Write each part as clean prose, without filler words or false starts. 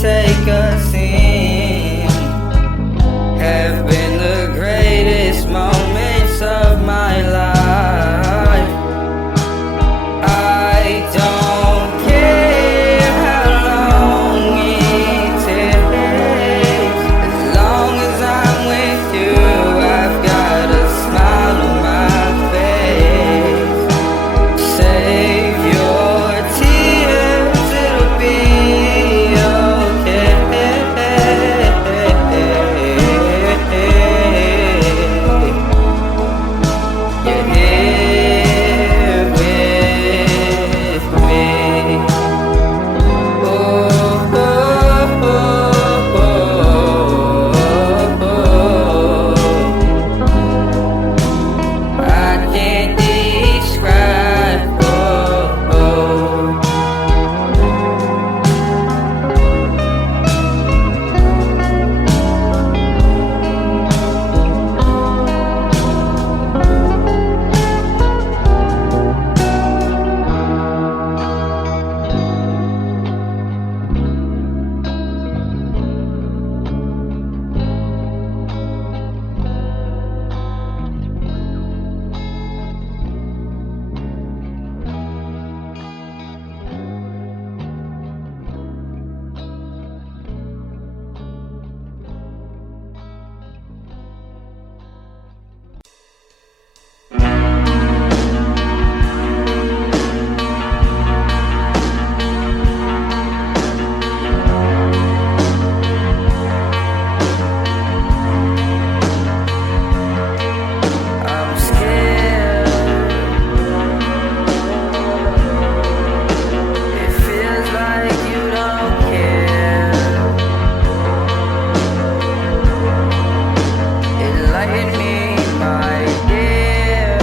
take a scene have been the greatest moments of my life. I don't care how long it takes, as long as I'm with you. I've got a smile on my face. Save your tears, it'll be okay. You're here with me. Oh, oh, oh, oh. I can't describe. Oh, oh. I'm scared. It feels like you don't care. Enlighten me, my dear.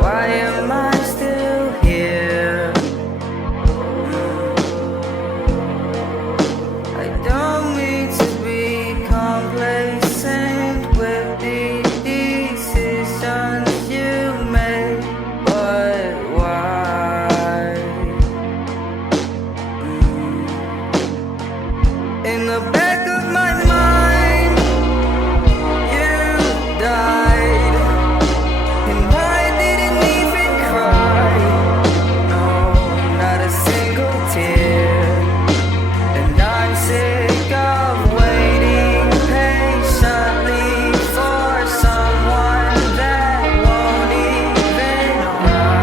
Why am I still here? I don't mean to be complacent with the decisions you make, but why? In the back of my mind, you died, and I didn't even cry. No, not a single tear. And I'm sick of waiting patiently for someone that won't even arrive.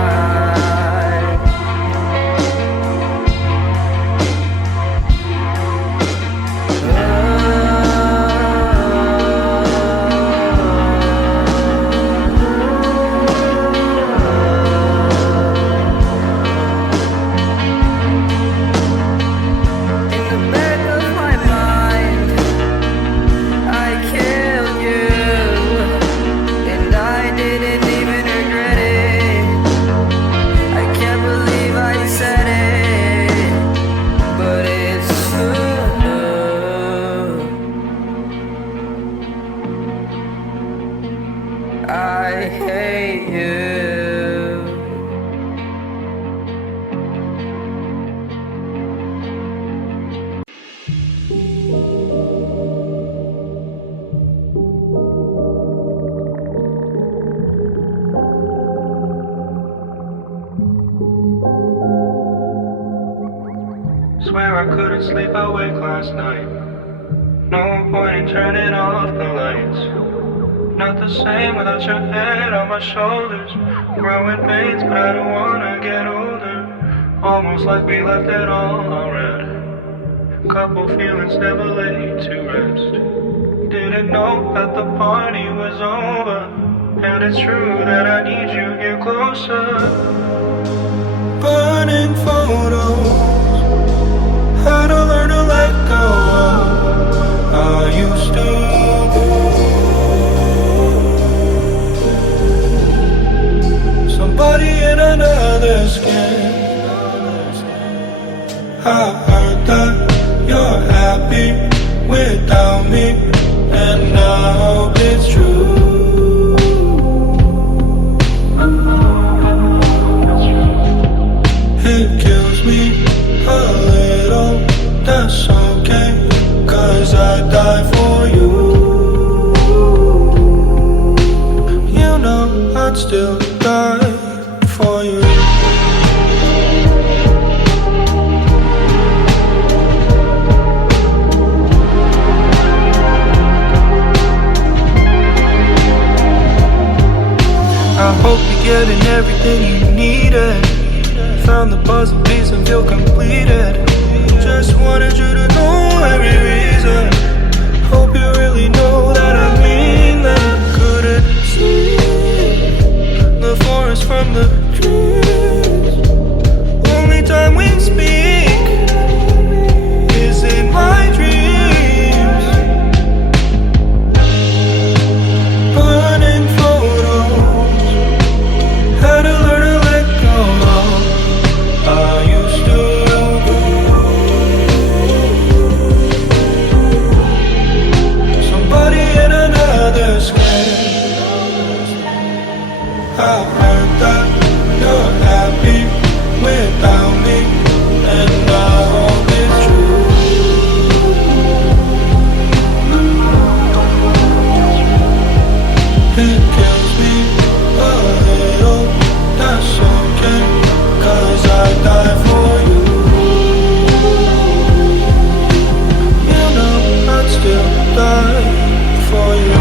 In the back of my mind, I killed you, and I didn't even regret it. I can't believe I said it, but it's true. I hate you. Swear I couldn't sleep awake last night. No point in turning off the lights. Not the same without your head on my shoulders. Growing pains, but I don't wanna get older. Almost like we left it all unread. Couple feelings never laid to rest. Didn't know that the party was over. And it's true that I need you here closer. Burning photos, how to learn to let go of I used to. Somebody in another skin. I heard that you're happy without me, and now it's true. It kills I hope you're getting everything you needed. Found the puzzle piece and feel completed. Just wanted you to know every reason. Hope you really know that I mean that. Couldn't see the forest from the trees. Only time we speak is in my dreams. Burning photos, had to learn to let go of. I used to somebody in another skin. I've heard that you're happy without me, and I hope it's true. It kills me a little, that's okay, 'cause I die for you. You know I'd still die for you.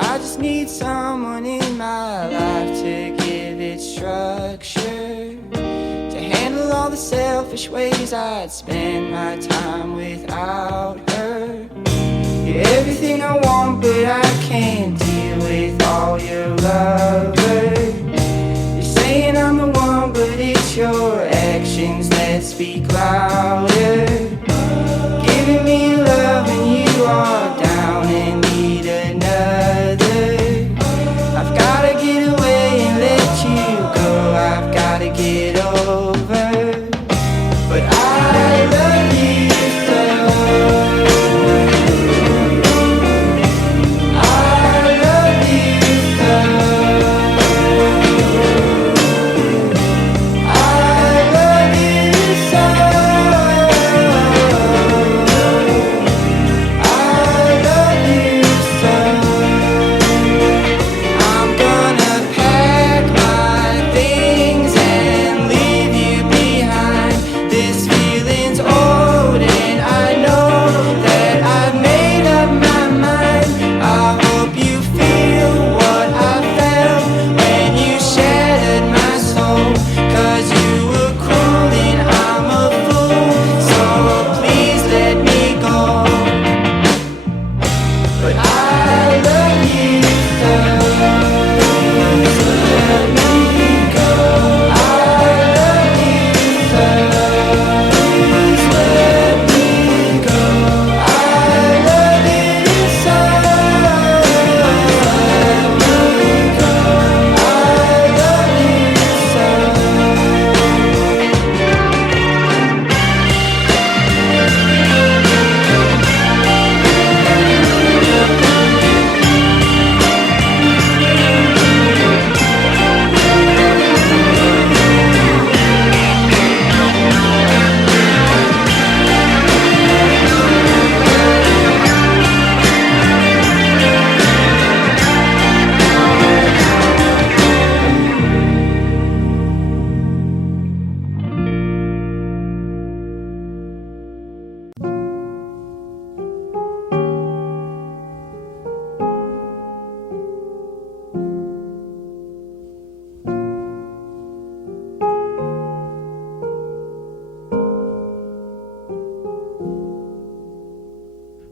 I just need someone in my life to give it structure, to handle all the selfish ways I'd spend my time without her. You're everything I want, but I can't deal with all your lovers. You're saying I'm the one, but it's your actions that speak louder. Giving me love and you are down and need another. I've gotta get away and let you go. I've gotta get over. But I love you so. I love you so. I love you so.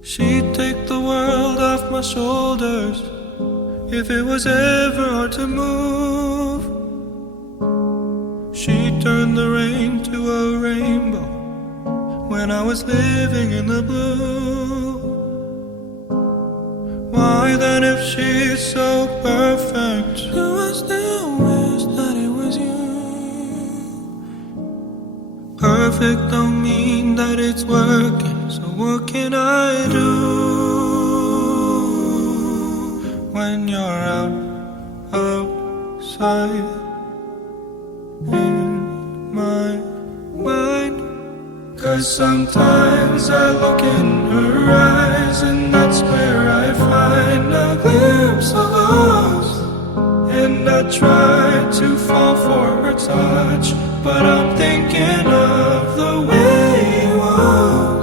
She'd take the world off my shoulders if it was ever hard to move. She'd turn the rain to a rainbow when I was living in the blue. she's so perfect. Do I still wish that it was you? Perfect don't mean that it's working, so what can I do when you're outside in my mind? 'Cause sometimes I look in her eyes, and that's where I find a glimpse of us. And I try to fall for her touch, but I'm thinking of the way it was.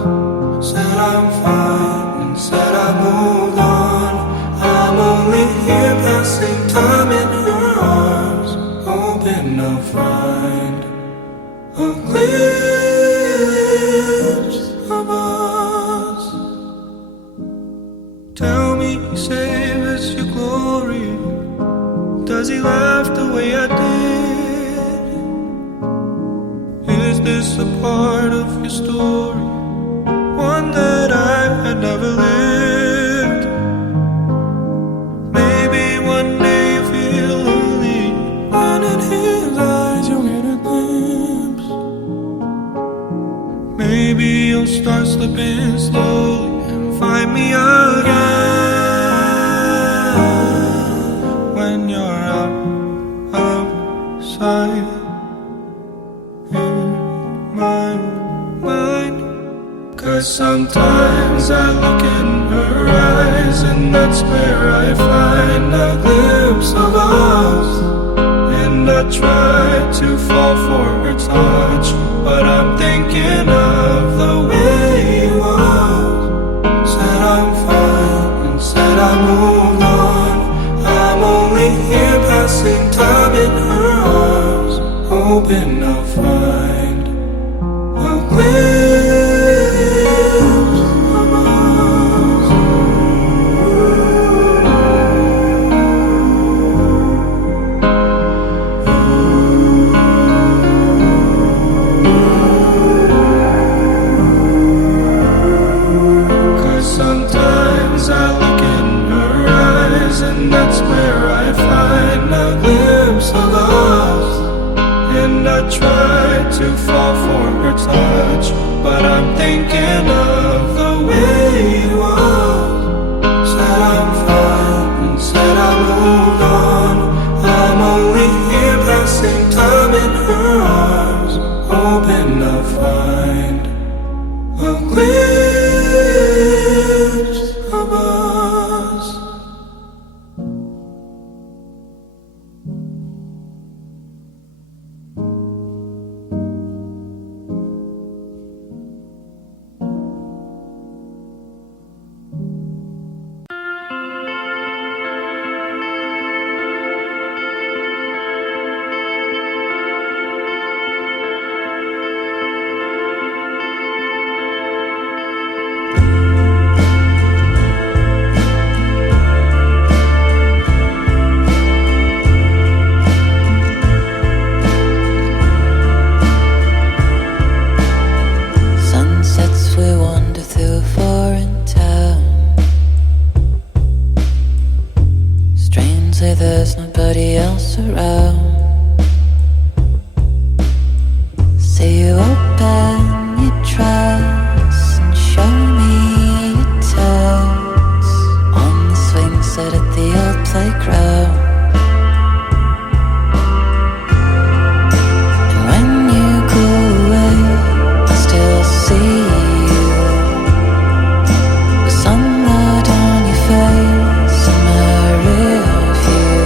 Said I'm fine and said I moved on. I'm only here passing time in her arms, hoping I'll find a glimpse of us. Tell me, save us your glory. Does he laugh the way I did? Is this a part of your story, one that I had never lived? Maybe one day you feel lonely, and in his eyes you'll get a glimpse. Maybe you'll start slipping slowly and find me again when you're outside in my mind. 'Cause sometimes I look in her eyes, and that's where I find a glimpse of us. And I try to fall for her touch, but I'm thinking of the way it was. Said I'm fine and said I moved on. I'm only here passing time in her arms, hoping I'll find a glimpse of us. 'Cause sometimes I look in her eyes, and that's where I find a glimpse of us. And I try to fall for her touch, but I'm thinking of the way it was. Said I'm fine and said I moved on. I'm only here passing time in her arms, hoping I'll find a glimpse of us. There's nobody else around. Say you open your trust and show me your toes on the swing set at the old playground. And when you go away, I still see you, the sunlight on your face and my real view.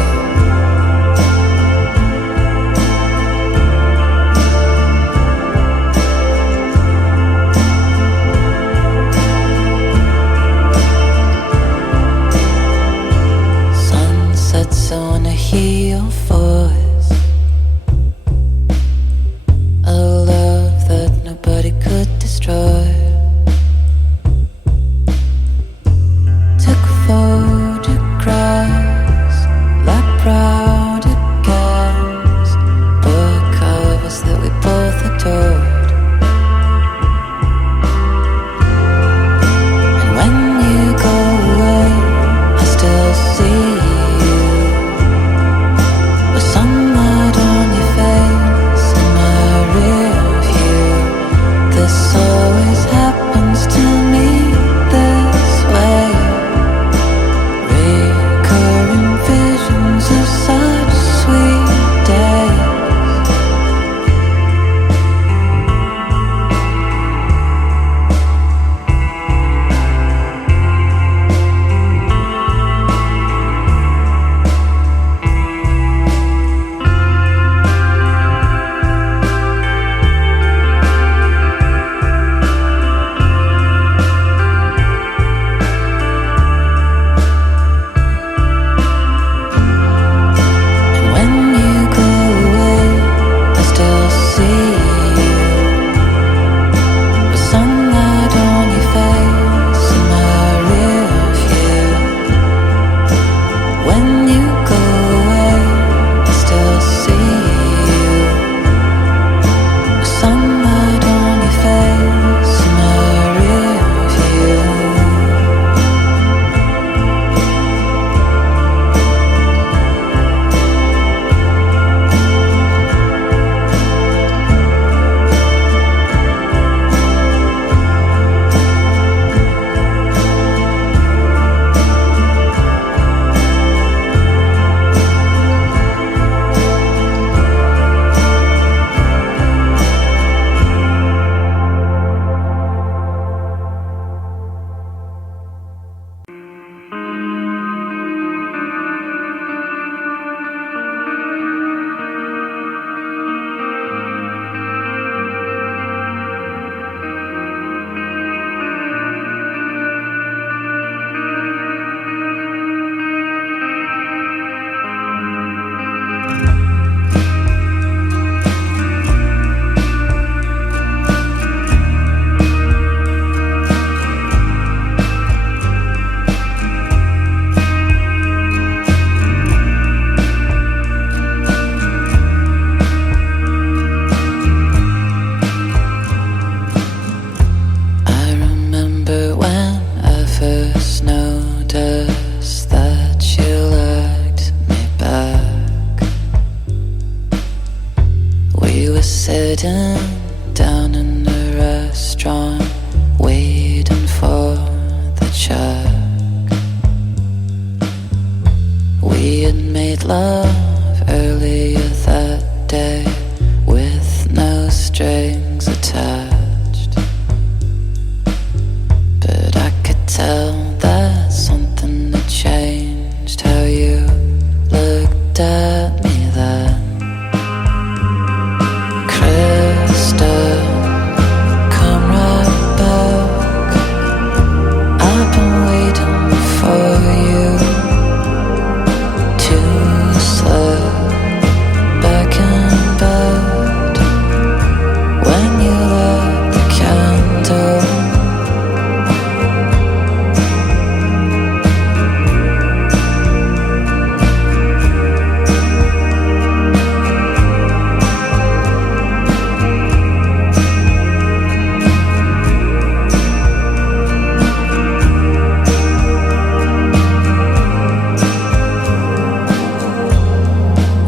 check. We had made love earlier that day with no strings attached, but I could tell that something had changed. How you looked at me then, Crystal, come right back. I've been waiting for you to slip back in bed when you lit the candle.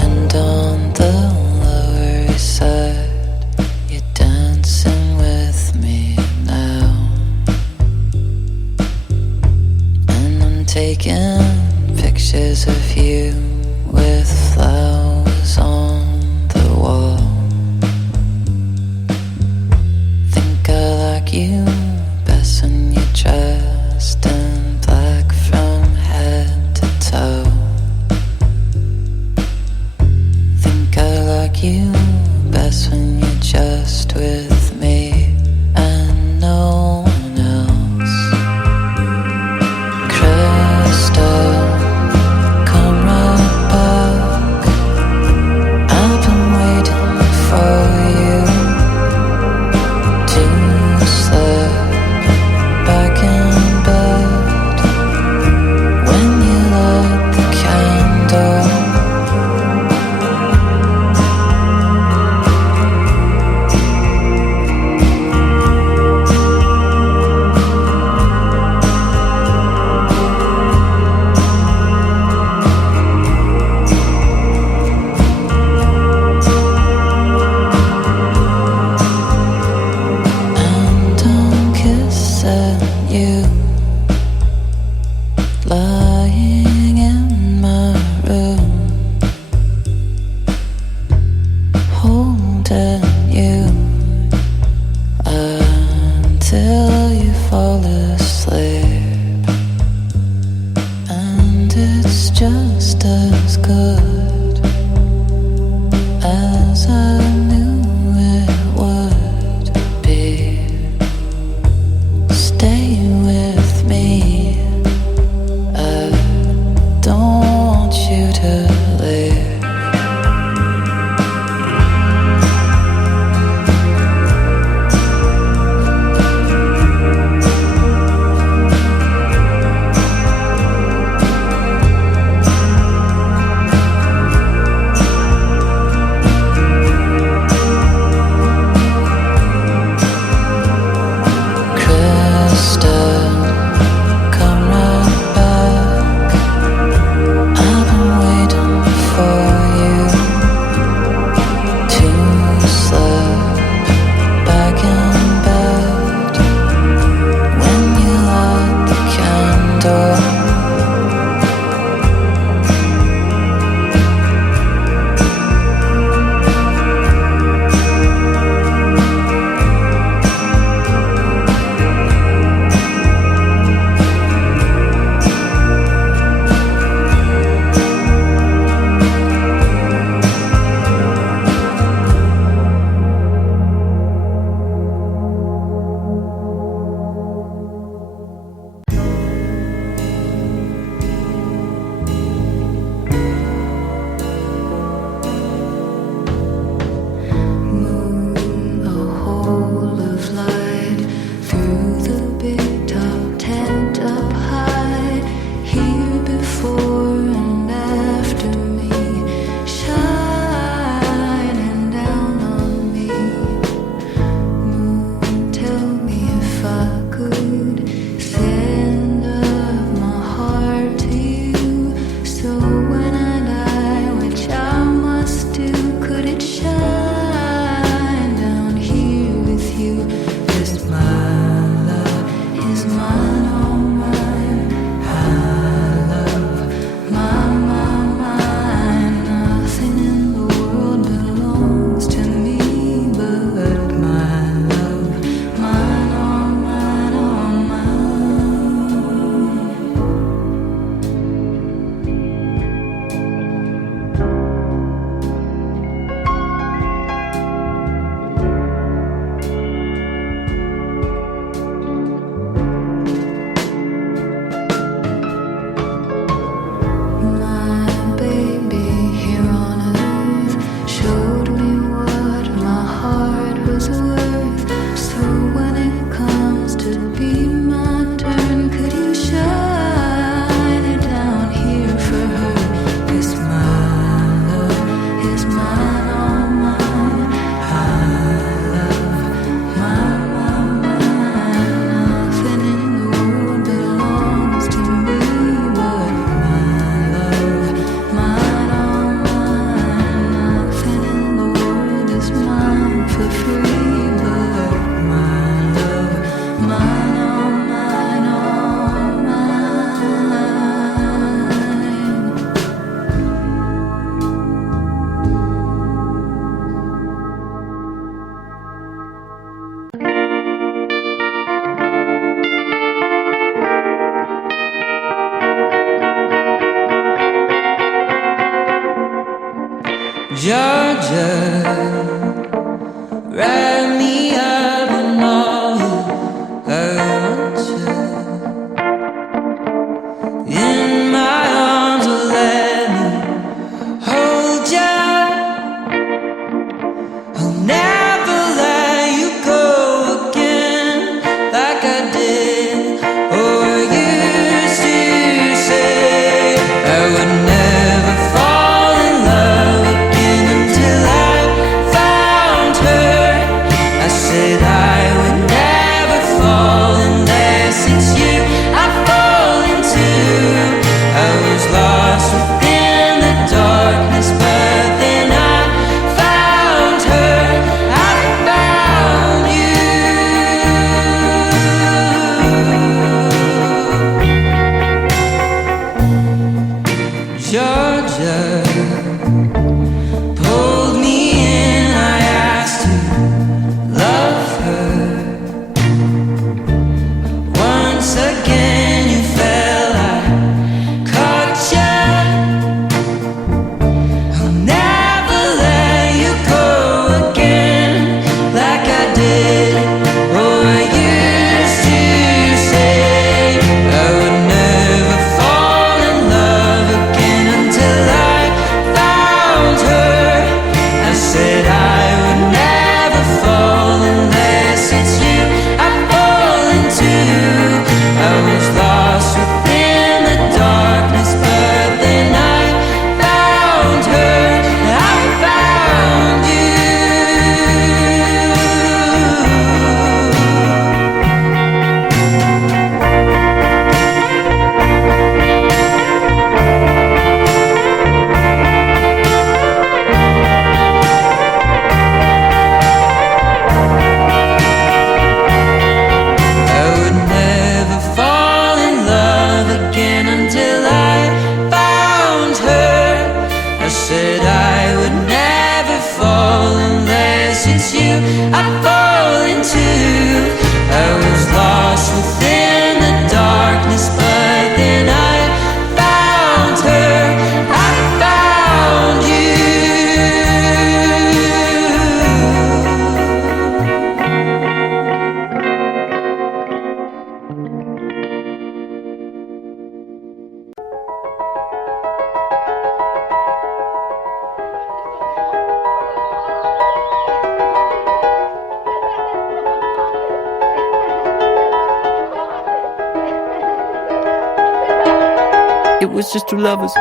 And on the Lower East Side, you're dancing with me now, and I'm taking pictures of you with flowers on the wall. Think I like you best when you're dressed in black from head to toe. Think I like you best when you're just with me and no one else. Crystal, come right back. Georgia, wrap me up in all I want you. In my arms, oh, let me hold you. I'll never let you go again like I did or used to say. I would never fall in love again until I found her. I said I would never fall unless it's you I fall into. I was lost within the darkness, but then I found her. I found you. Georgia pulled me in. I asked to love her. Once again you fell, I caught you. I'll never let you go again like I did or I used to say. I would never fall in love again until I found her. I said I would never fall unless it's you I fall into. I was lost within the darkness, but then I found her. I found you. I would never fall in love again until I found her. I said I would never fall unless it's you I fall into. I was lost within the darkness, but then I found her. I found you. It was just two lovers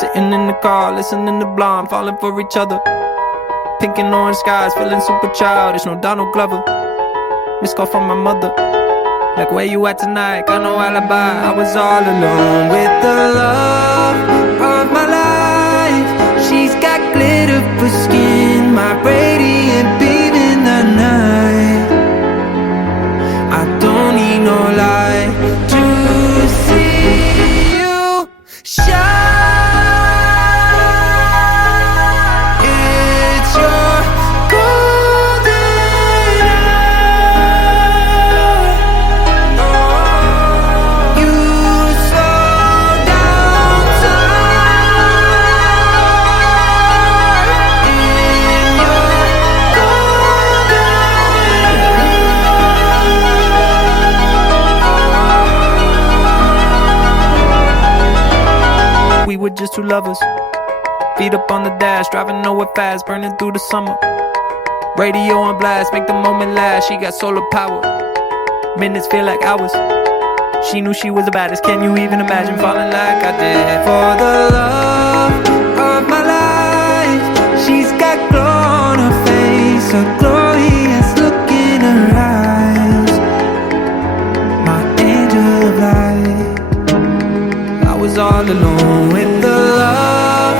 sitting in the car, listening to Blonde, falling for each other. Pink and orange skies, feeling super childish. No Donald Glover. Missed call from my mother, like where you at tonight? Got no alibi. I was all alone with the love of my life. She's got glitter for skin, my radiant beam in the night. I don't need no light to see you shine. It's your golden hour. You slow down time in your golden hour. We were just two lovers, feet up on the dash, driving nowhere fast, burning through the summer. Radio on blast, make the moment last. She got solar power, minutes feel like hours. She knew she was the baddest. Can you even imagine falling like I did for the love of my life? She's got glow on her face, a glorious look in her eyes. My angel of light. I was all alone with the love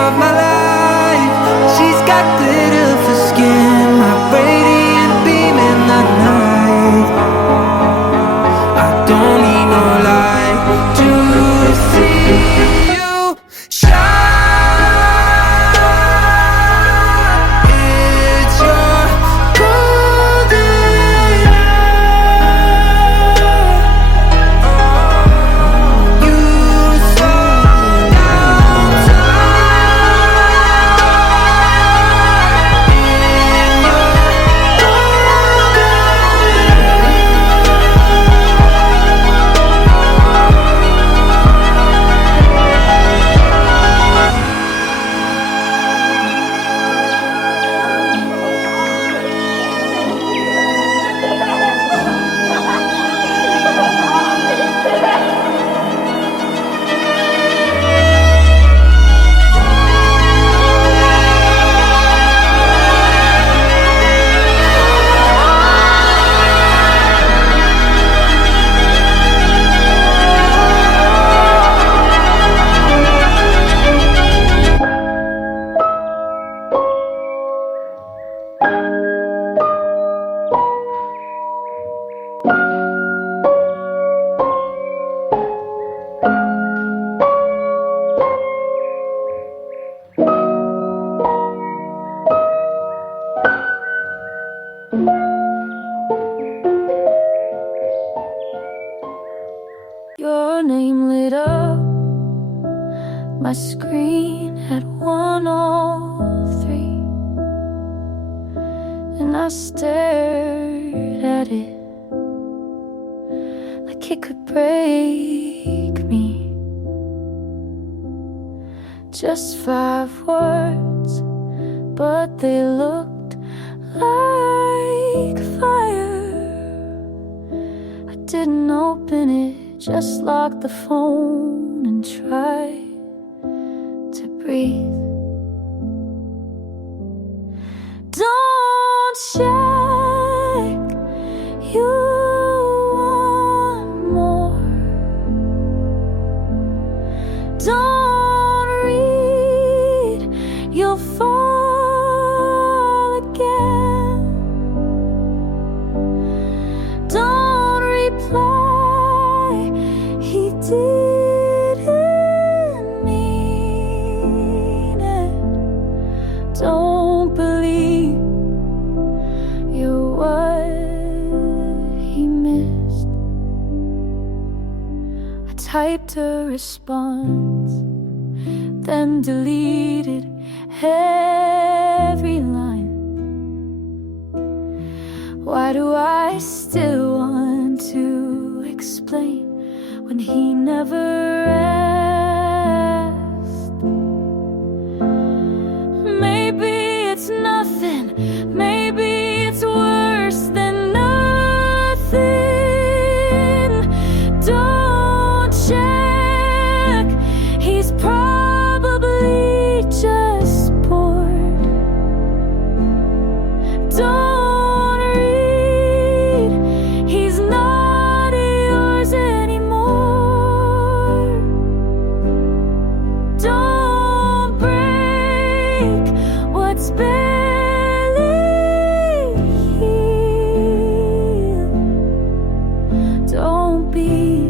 of my life. She's got glitter for skin, my radiant beam in the night. I don't need no light to see you shine. It's your golden hour. You slow down time Your name lit up my screen at 103, and I stared at it like it could break me. Just 5 words, but they looked like fire. I didn't open it, just locked the phone and tried to breathe. Don't check, you want more. Don't read, you'll fall again. Don't reply, he didn't mean it. Don't believe you're what he missed. I typed a response, then deleted every line. Why do I still want to explain when he never asked? Maybe it's nothing, maybe it's worse than nothing. Don't check, he's probably just bored. Don't read, he's not yours anymore. Don't break what's barely healed. Don't be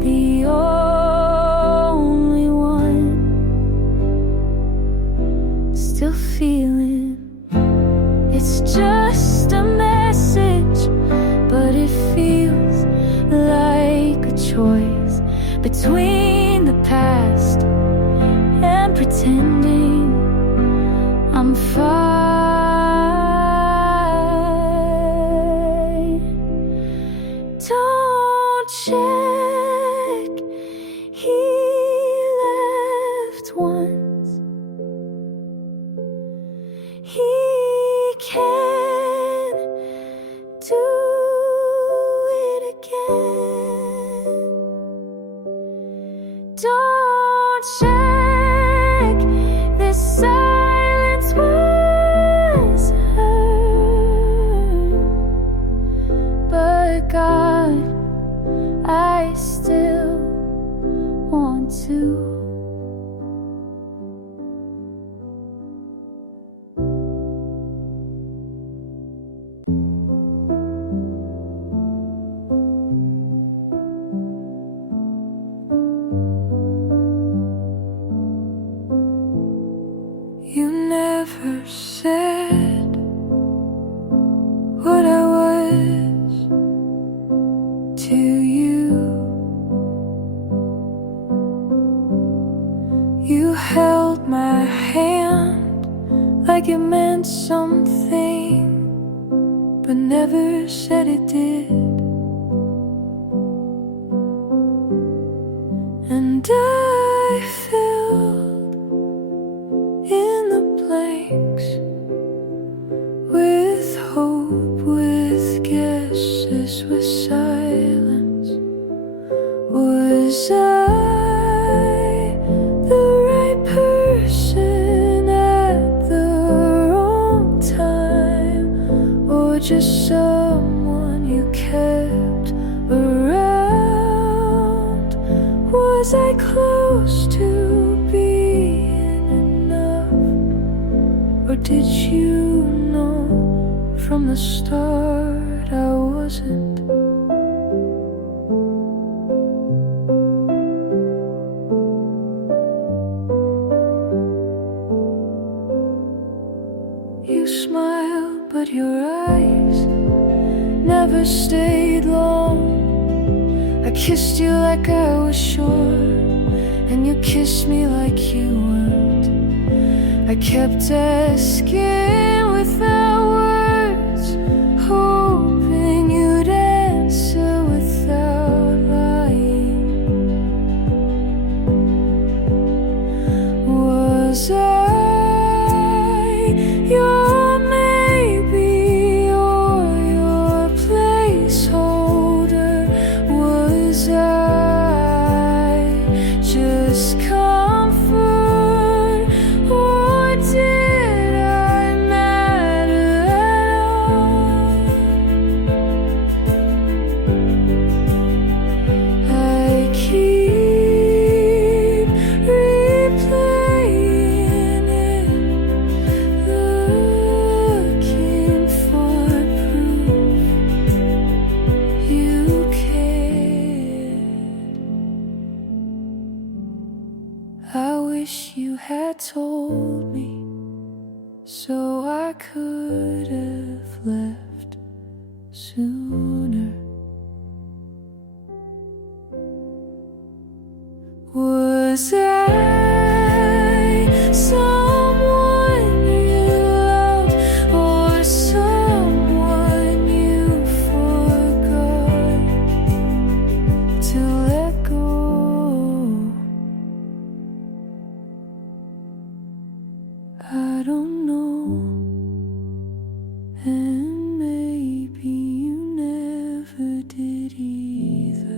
the only one still feeling. It's just a message, but it feels like a choice between the past and pretending I'm fine. Don't check, he left once. He can do it again. Don't check, this silence was heard. But God, I still want to. You never said what I was to you. You held my hand like it meant something, but never said it did. And I filled in the blanks with hope, with guesses, with silence. Was I the right person at the wrong time, or just someone you kept around? Was I close to being enough, or did you know from the start I wasn't? You smiled, but your eyes never stayed long. I kissed you like I was sure, and you kissed me like you weren't. I kept asking without words, hoping you'd answer without lying. Was I your maybe or your placeholder? Was I just comfort, or did I matter at all? I keep replaying it, looking for proof you cared. I wish you had told me, so I could have left sooner. Was I someone you loved, or someone you forgot to let go? I don't know, and maybe you never did either.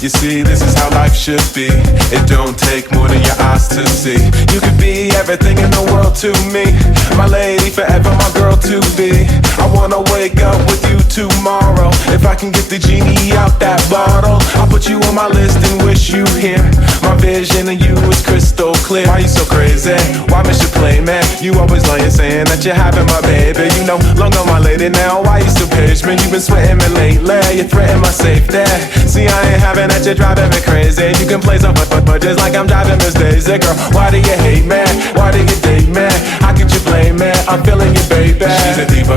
You see, this is how life should be. It don't take more than your eyes to see. You could be everything in the world to me, my lady, forever my girl to be. I wanna wake up with you tomorrow. If I can get the genie out that bottle, I'll put you on my list and wish you here. My vision of you is crystal clear. Why you so crazy? Why miss your play, man? You always lying, saying that you're having my baby. You know, long on my lady now. Why you still page me? You been sweating me lately. You threaten my safety. See, I ain't having that, you're driving me crazy. You can play some but just like I'm driving Miss Daisy. Girl, why do you hate me? Why do you date me? How could you blame me? I'm feeling you, baby. She's a diva,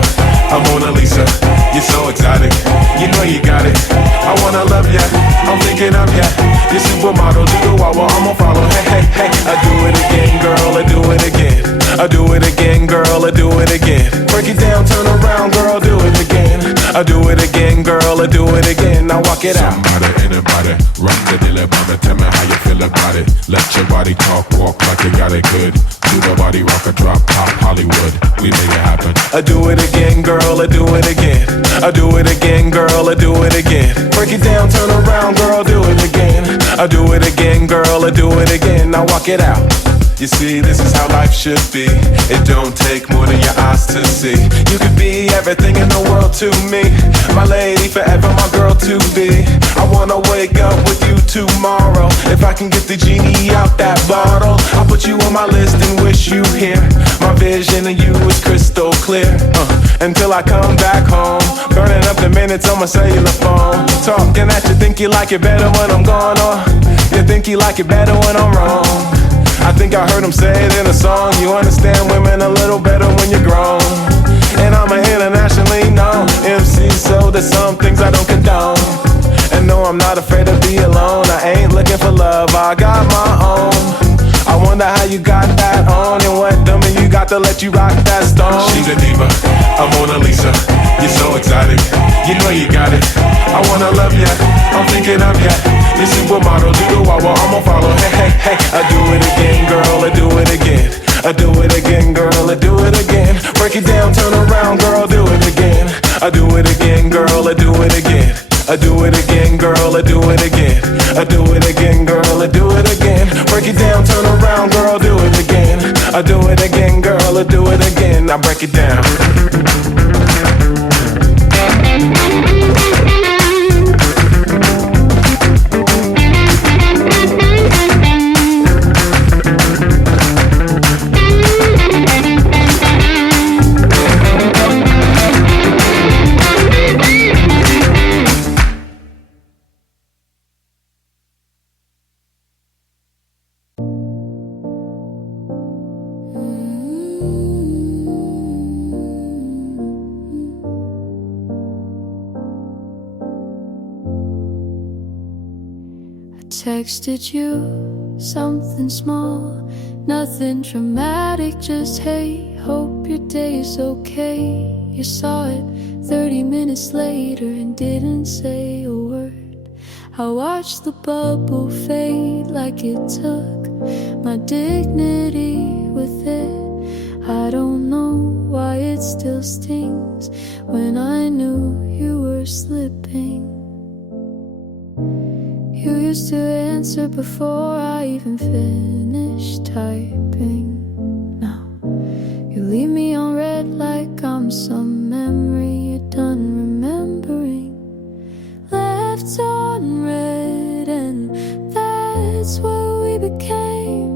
I'm Mona Lisa. You're so exotic, you know you got it. I wanna love ya, I'm thinking of ya. You're supermodel, do the wah wah, I'ma follow. Hey, hey, hey, I do it again, girl, I do it again. I do it again, girl, I do it again. Break it down, turn around, girl, do it again. I do it again, girl, I do it again. Now walk it out. Somebody, anybody, rock the dilly bobby. Tell me how you feel about it. Let your body talk, walk like you got it good. Do the body rock a drop top Hollywood. We make it happen. I do it again, girl, I do it again. I do it again, girl, I do it again. Break it down, turn around, girl, do it again. I do it again, girl, I do it again. Now walk it out. You see, this is how life should be. It don't take more than your eyes to see. You could be everything in the world to me, my lady, forever my girl to be. I wanna wake up with you tomorrow. If I can get the genie out that bottle, I'll put you on my list and wish you here. My vision of you is crystal clear, until I come back home, burning up the minutes on my cellular phone. Talking that you think you like it better when I'm gone, or you think you like it better when I'm wrong. I think I heard him say it in a song. You understand women a little better when you're grown. And I'm an internationally known MC, so there's some things I don't condone. And no, I'm not afraid to be alone. I ain't looking for love, I got my own. I wonder how you got that on, and what dummy you got to let you rock that stone. She's a diva, I'm Mona Lisa. You're so exotic, you know you got it. I wanna love ya, I'm thinking of ya. You're supermodel, do the wah wah, I'ma follow. Hey, hey, hey, I do it again, girl, I do it again. I do it again, girl, I do it again. Break it down, turn around, girl, do it again. I do it again, girl, I do it again. I do it again, girl, I do it again. I do it again, girl, I do it again. Break it down, turn around, girl, do it again. I do it again, girl, I do it again. I break it down. texted you something small, nothing dramatic, just hey, hope your day's okay. You saw it 30 minutes later and didn't say a word. I watched the bubble fade like it took my dignity with it. I don't know why it still stings when I knew you were slipping. You used to answer before I even finished typing. Now you leave me on red like I'm some memory you're done remembering. Left on red, and that's what we became.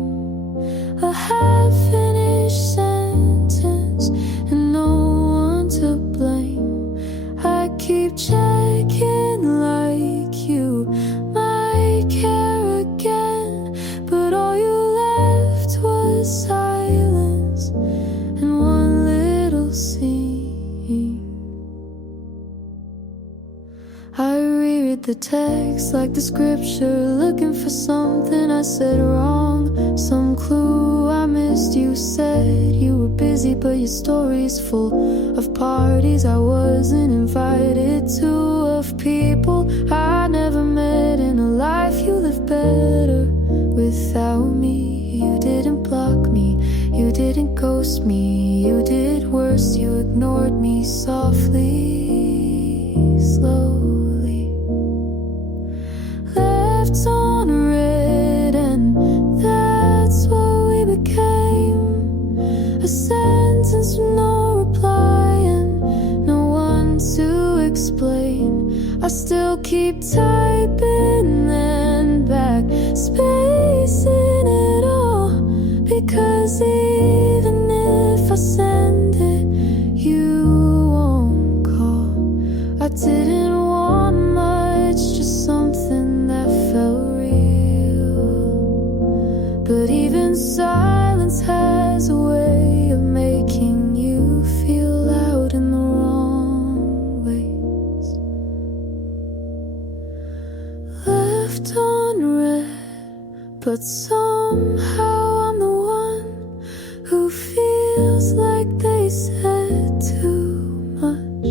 A half-finished sentence and no one to blame. I keep checking like you might care again, but all you left was silence and one little scene. I reread the text like the scripture, looking for something I said wrong, some clue I missed. You said you were busy, but your story's full of parties I wasn't invited to, of people I never met, in a life you lived better without me. You didn't block me, you didn't ghost me, you did worse, you ignored me softly, slowly. Left on red, and that's what we became. A sentence with no reply and no one to explain. I still keep typing and back spacing it all, because even if I send it, you won't call. I didn't want much, just something that felt real. But even silence has a way of making you feel loud in the wrong ways. Left on red, but somehow I'm the one who feels like they said too much.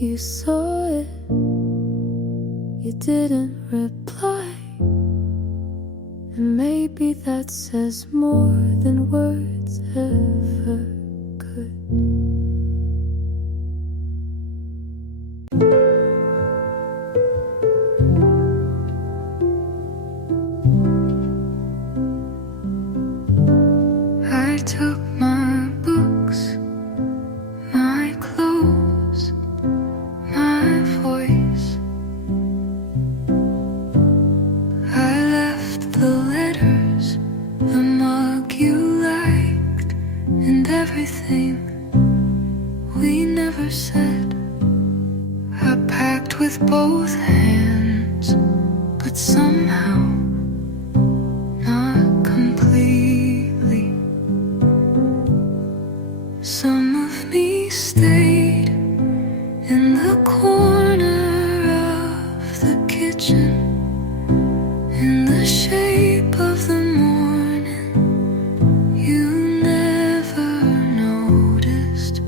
You saw it, you didn't reply, and maybe that says more than words ever could. I took my books, my clothes, my voice. I left the letters, the mug you liked, and everything we never said. I packed with both hands, but somehow not completely. Some of me stayed in the corner of the kitchen, in the shape of the morning you never noticed,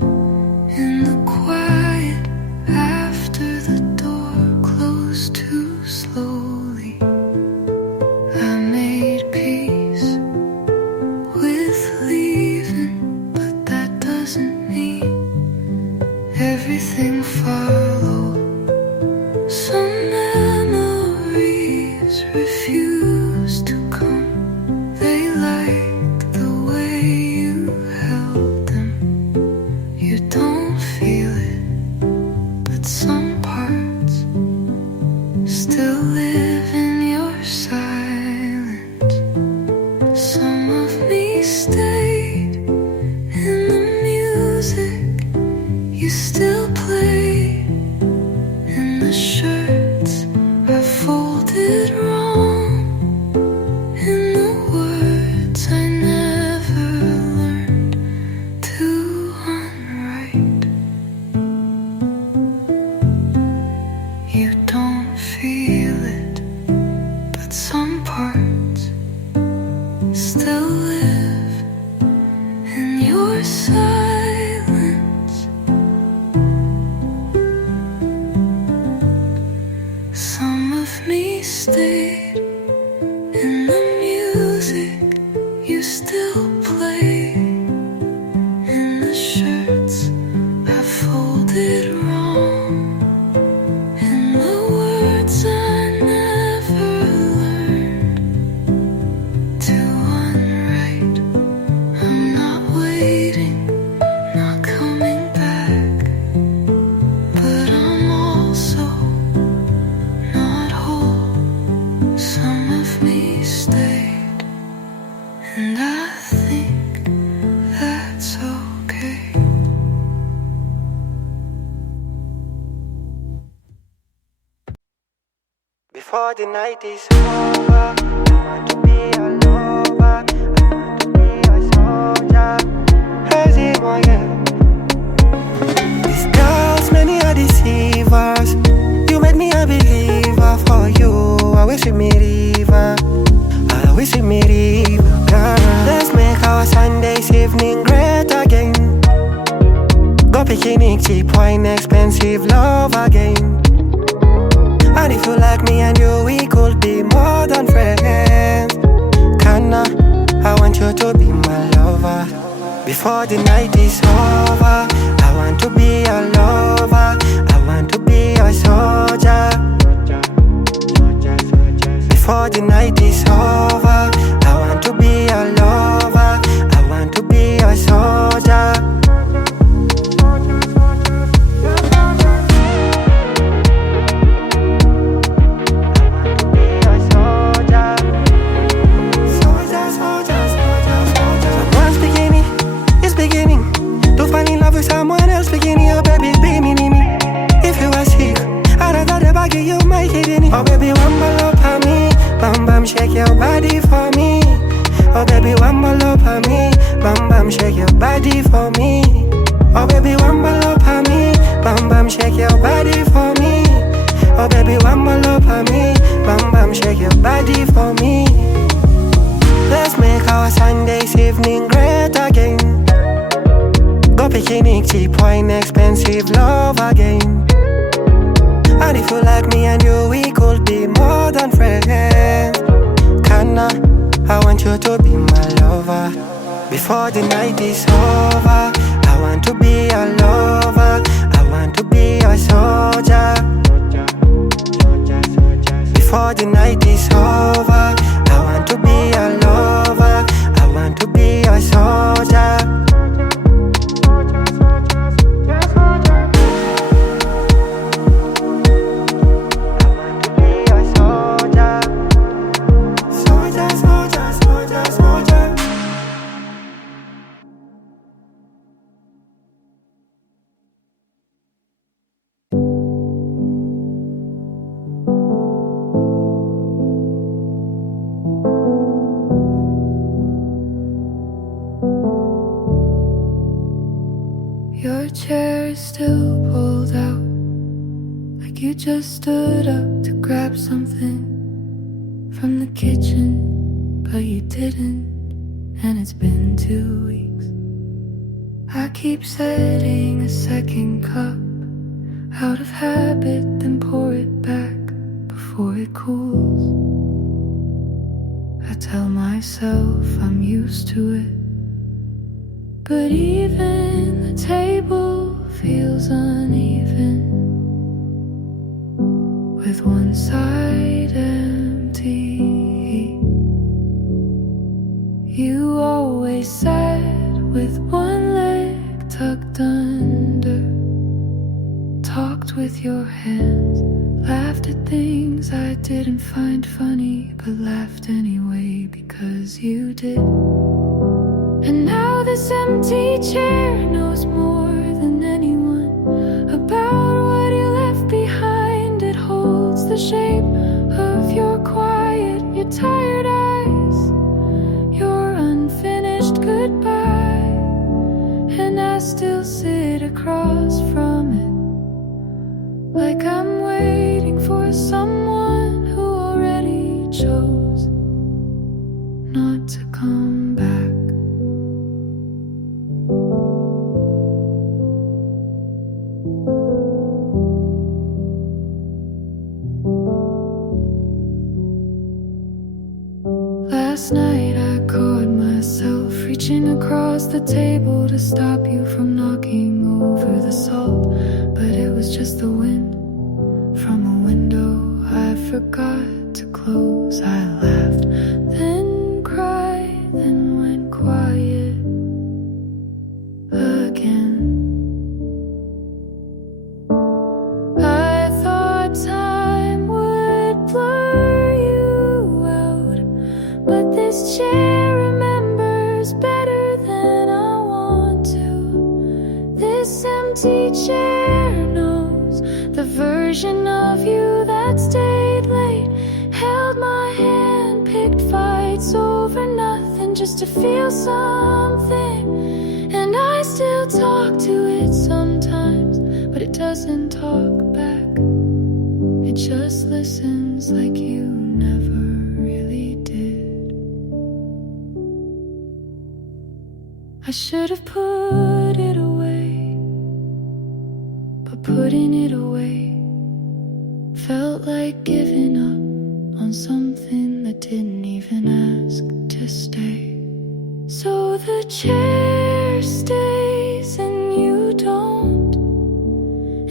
in the quiet after the door closed too slowly. I made peace with leaving, but that doesn't your silence. Some of me stayed in the music you still play, in the shirts I folded wrong, in the words I never learned to unwrite. I'm not waiting, not coming back, but I'm also not whole. Some of me stayed, and I think that's okay. Before the night is over, I want to be a lover, I want to be a soldier. How's it going? These girls, many are deceivers. You made me a believer. For you, I wish you me river, I wish you me river. Girl, let's make our Sundays evening great again. Go picnic, cheap wine, expensive love again. And if you like me and you, we could be more than friends. Kinda, I want you to be my lover. Before the night is over, I want to be a lover, I want to be a soldier. Before the night is over, I want to be a lover, I want to be a soldier. Someone else beginning, oh baby, be me, me. If you are sick, I'd rather bag you, my kidney. Oh baby, one more love for me, bam bam, shake your body for me. Oh baby, one more love for me, bam bam, shake your body for me. Oh baby, one more love for me, bam bam, shake your body for me. Oh baby, one more love for me, bam bam, shake your body for me. Let's make our Sundays evening great again. Go picnic, cheap wine, expensive love again. And if you like me and you, we could be more than friends. Kinda, I want you to be my lover. Before the night is over, I want to be a lover, I want to be a soldier. Before the night is over, I want to be a lover, I want to be a soldier. Your chair is still pulled out, like you just stood up to grab something from the kitchen, but you didn't, and it's been 2 weeks. I keep setting a second cup out of habit, then pour it back before it cools. I tell myself I'm used to it, but even the table feels uneven, with one side empty. You always sat with one leg tucked under, talked with your hands, laughed at things I didn't find funny, but laughed anyway because you did. And now this empty chair knows more than anyone about what you left behind. It holds the shape of your quiet, your tired eyes, your unfinished goodbye. And I still sit across from it, like I'm waiting for someone who already chose not to come back. across the table to stop you from knocking over the salt, but it was just the wind from a window I forgot to close. I laughed, then cried, then went quiet again. I thought time would blur you out, but this chair remembers better than I want to. This empty chair knows the version of you that stayed late, held my hand, picked fights over nothing just to feel something. And I still talk to it sometimes, but it doesn't talk back. It just listens like you never really did. I should have put it away, but putting it away felt like giving up on something that didn't even ask to stay. So the chair stays and you don't,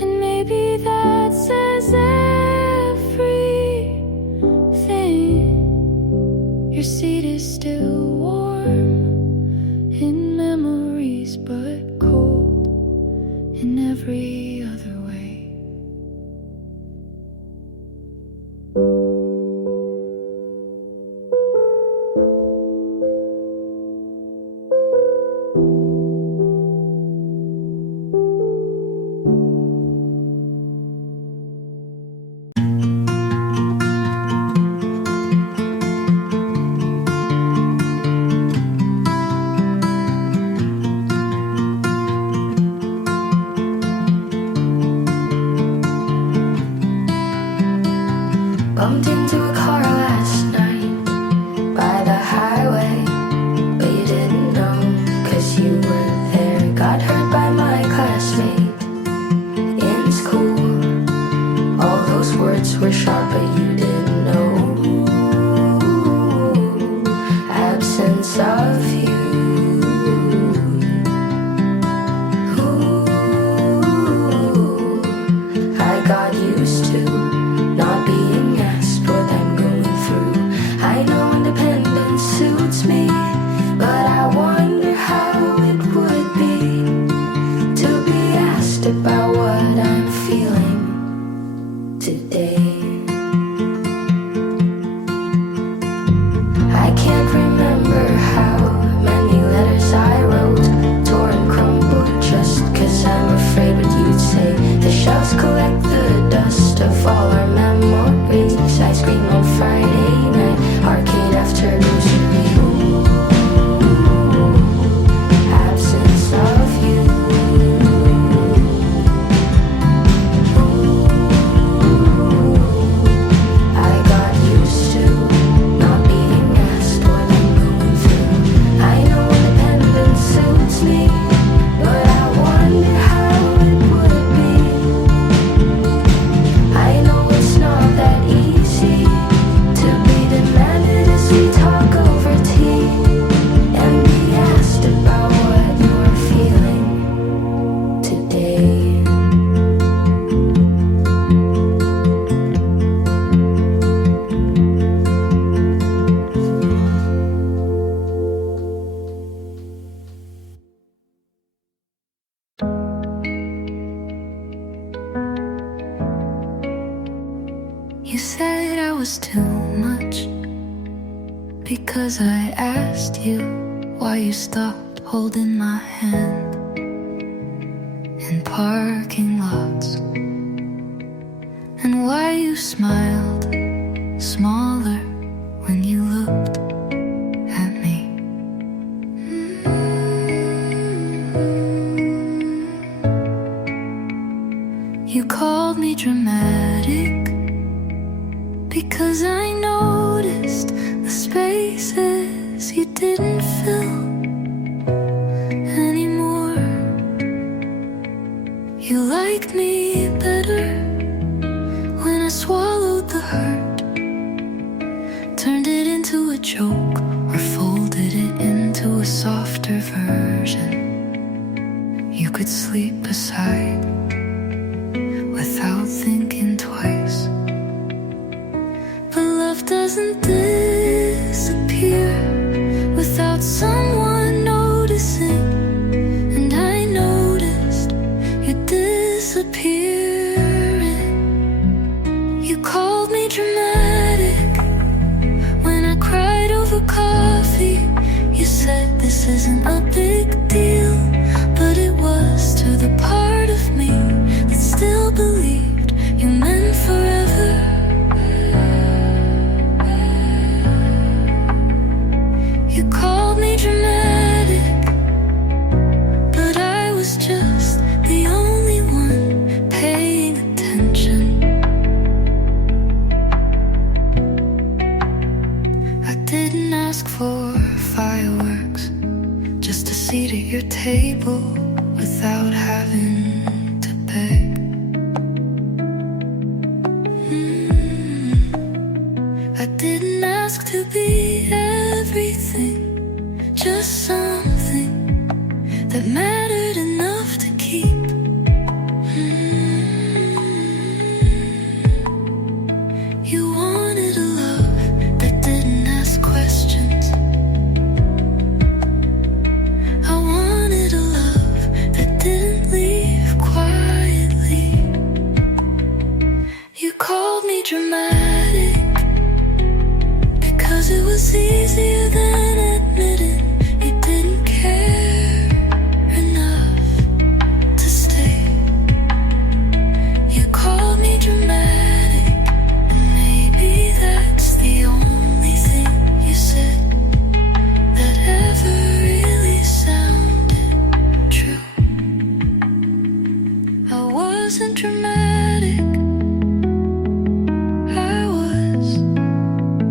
and maybe that says everything. Your seat is still warm in memories, but cold in every other way. Bumped into a car last night by the highway, but you didn't know, 'cause you were there. Got hurt by my classmate in school. All those words were sharp, but you didn't know. Absence of you. I got used to not being asked what I'm going through. I know independence suits me, but I wonder how it would be to be asked about what I'm feeling today. I can't remember how many letters I wrote, tore and crumbled just 'cause I'm afraid what you'd say. The shelves collect the dust of all our memories. Ice cream on Friday night, arcade after nursery. Absence of you. I got used to not being asked what I'm going through. I know independence suits me, but I wonder how it would be. I know it's not that easy to be demanded as we talk over tea and be asked about what you're feeling today. You said I was too much because I asked you why you stopped holding my hand in parking lots, and why you smiled smaller when you looked at me. You called me dramatic because I noticed the spaces you didn't fill anymore. You liked me better when I swallowed the hurt, turned it into a joke, or folded it into a softer version. you could sleep beside without thinking twice. But love doesn't disappear without someone noticing. And I noticed you disappearing. You called me dramatic when I cried over coffee. You said this isn't a big deal, but it was to the part of me that still believed you meant forever. You called me dramatic, but I was just the only one paying attention. I didn't ask for fireworks, just a seat at your table without having to beg. I didn't ask to be everything, just something that mattered enough to keep. You wanted a love that didn't ask questions. I wanted a love that didn't leave quietly. You called me dramatic because it was easier than admitting you didn't care enough to stay. You called me dramatic, and maybe that's the only thing you said that ever really sounded true. I wasn't dramatic, I was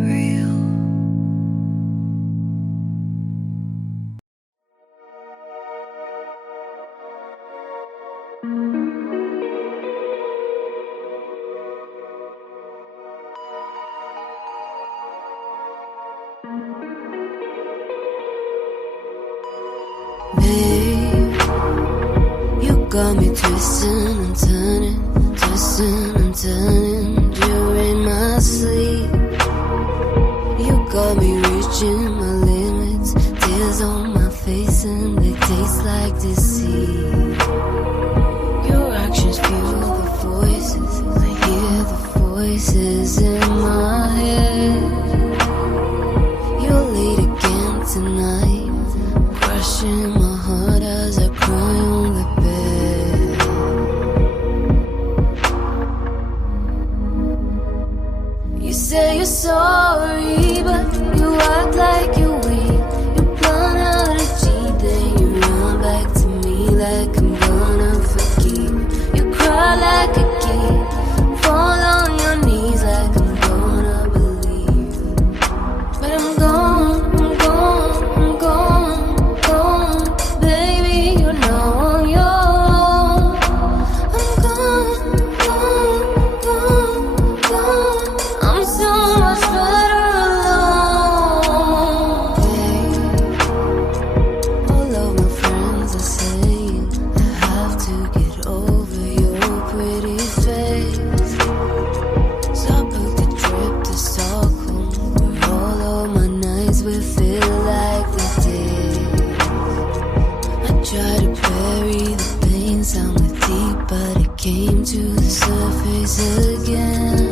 real. Babe, you got me twisting and turning during my sleep. You got me reaching my limits, tears on my face and they taste like deceit. Your actions fuel the voices, I hear the voices in my head. You're late again tonight, crushing my heart as I cry on the bed. You say you're sorry, but you act like you're weak. You plan how to cheat, then you run back to me like I'm gonna forgive. You cry like a kid, fall on your knees like I'm gonna believe. But I'm gone, gone, baby, you're now on your own. I'm gone, I'm so much better alone. Hey, all of my friends are saying I have to get over your pretty face. So I booked a trip to Stockholm, where all of my nights will feel like the day. I tried to bury the pain down with deep, but it came to the surface again.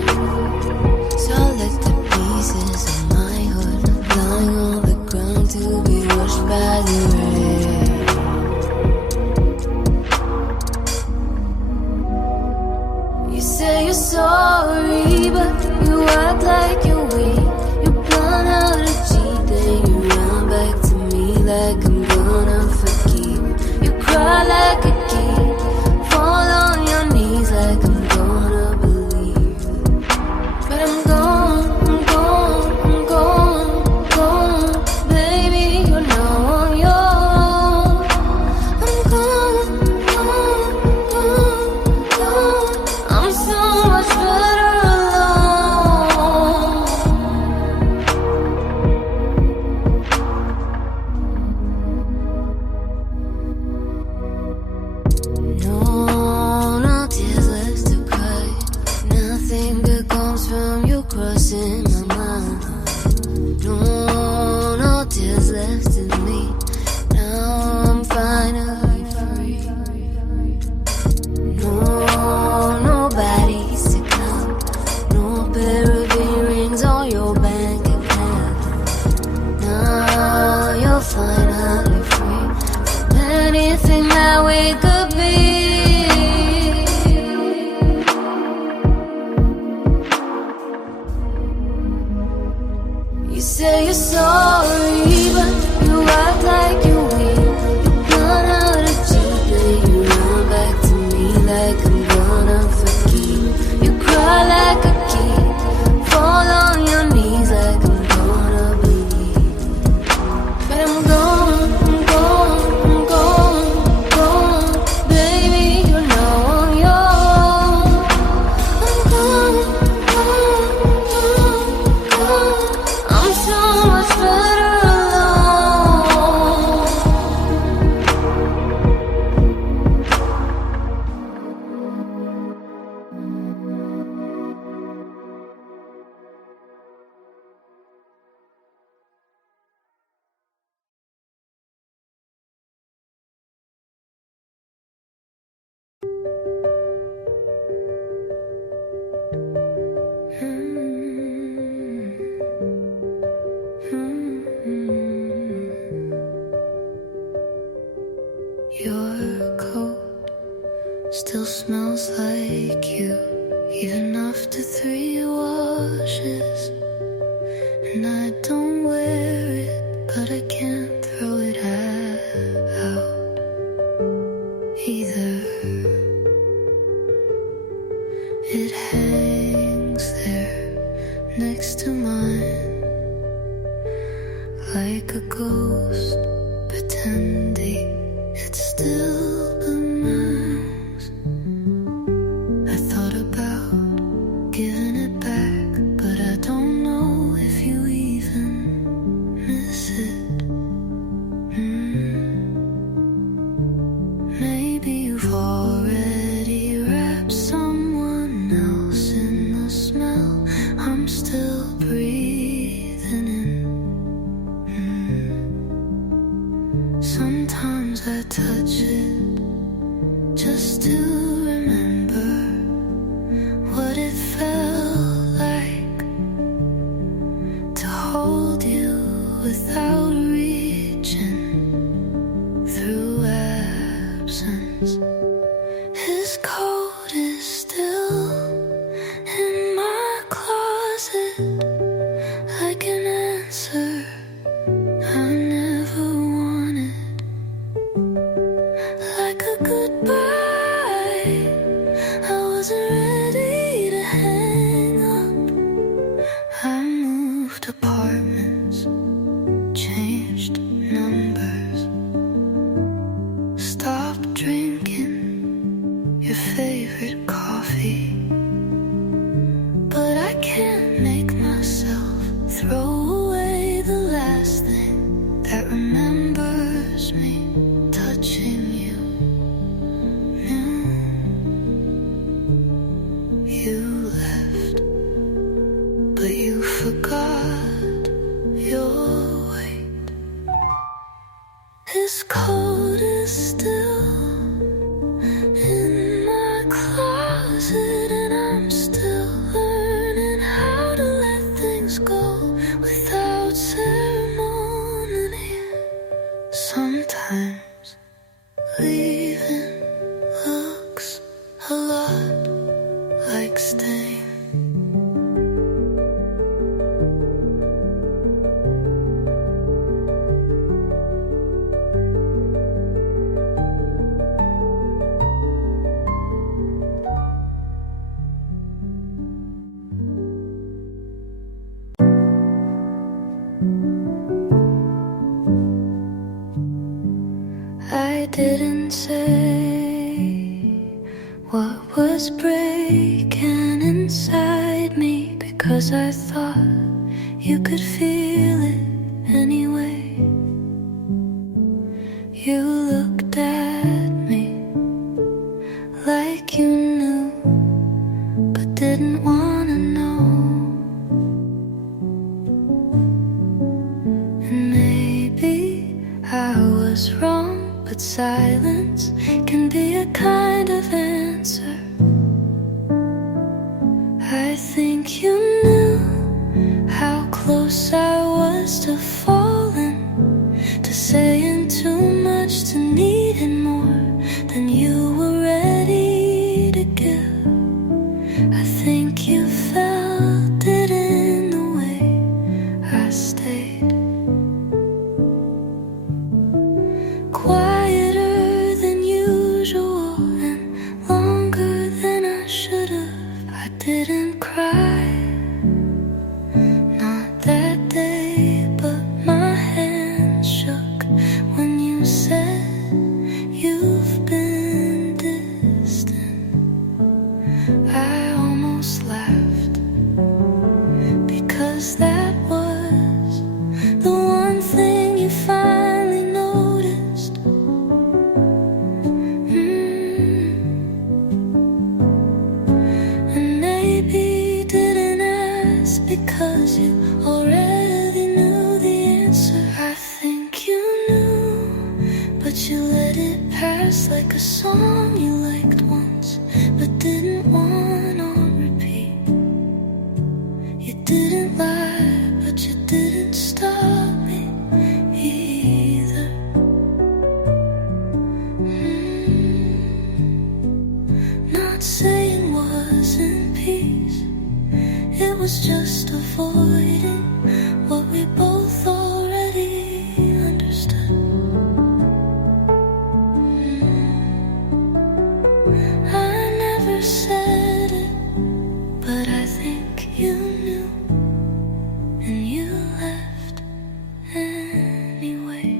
So I let the pieces of my heart lying on the ground to be washed by the rain. You say you're sorry, but you act like you're weak. You plan how to cheat, then you run back to me like I'm gonna forgive. You cry like a kid, fall on your knees like I'm gonna believe. everything that we could be. You say you're sorry, but you act like you're weak. You run out of cheap, but you run back to me like I'm gonna forgive. You cry like a kid, fall on your knees like I'm gonna believe. But I'm gone, I'm gone, I'm gone, gone. Baby, you know I'm yours. I'm gone, gone, gone, gone. I'm so much better alone. Your coat still smells like you, even after 3 washes. And I don't wear it, but I can't throw it out either. It hangs there next to mine, like a ghost pretending it still belongs. I thought about giving it back, but I don't know if you even miss it. Maybe you've already wrapped someone else in the smell I'm still breathing in. Sometimes I touch it just to remember what it felt like to hold you without reaching through absence. His coat is still in my closet, like an answer I never wanted, like a goodbye I wasn't ready to hang up. I moved apartments, changed numbers, stopped drinking your favorite coffee. But I can't make myself throw away the last thing that remembers me touching you. You left, but you forgot your weight. His coat is still in my closet, and I'm still learning how to let things go without ceremony. Sometimes leaving looks a lot like staying. I didn't say what was breaking inside me, because I thought you could feel it anyway. You looked at me like you knew, but didn't want to know. And maybe I was wrong, but silence can be a kind of answer. I think you knew how close I was to falling, to saying too much, to needing more. fast like a song you liked once but didn't want on repeat. You didn't lie, but you didn't stop me either. Not saying wasn't peace, it was just avoiding what we both already understood. I never said it, but I think you knew, and you left anyway.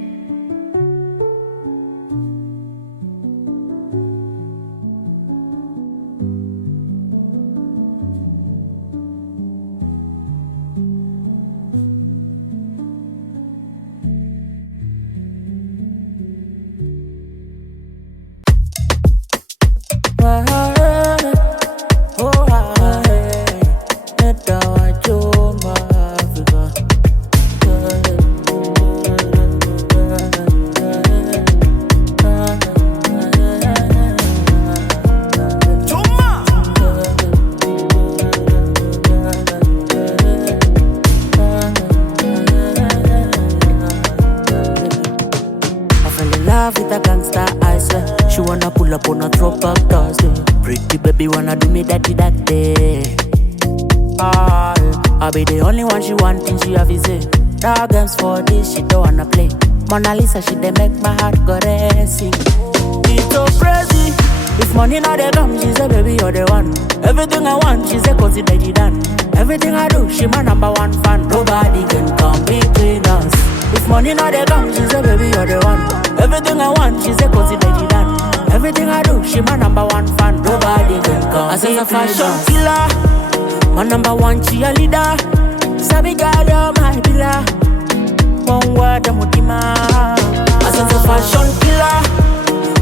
With a gangster, I swear. She wanna pull up on a throwback Thursday. Pretty baby wanna do me that day. I'll be the only one she wanting, she have is it. Dog games for this, she don't wanna play. Mona Lisa, she dey make my heart go racing. It's so crazy. If money not they come, she say baby you're the one. Everything I want, she say consider it done. Everything I do, she my number one fan. Nobody can come between us. If money not they come, she say baby you're the one. Everything I want, she say consider it done. Everything I do, she my number one fan. Nobody can come. I say a fashion killer, my number one cheerleader. Sabi girl, you're my pillar. One word, I'm mutima. I say a fashion killer,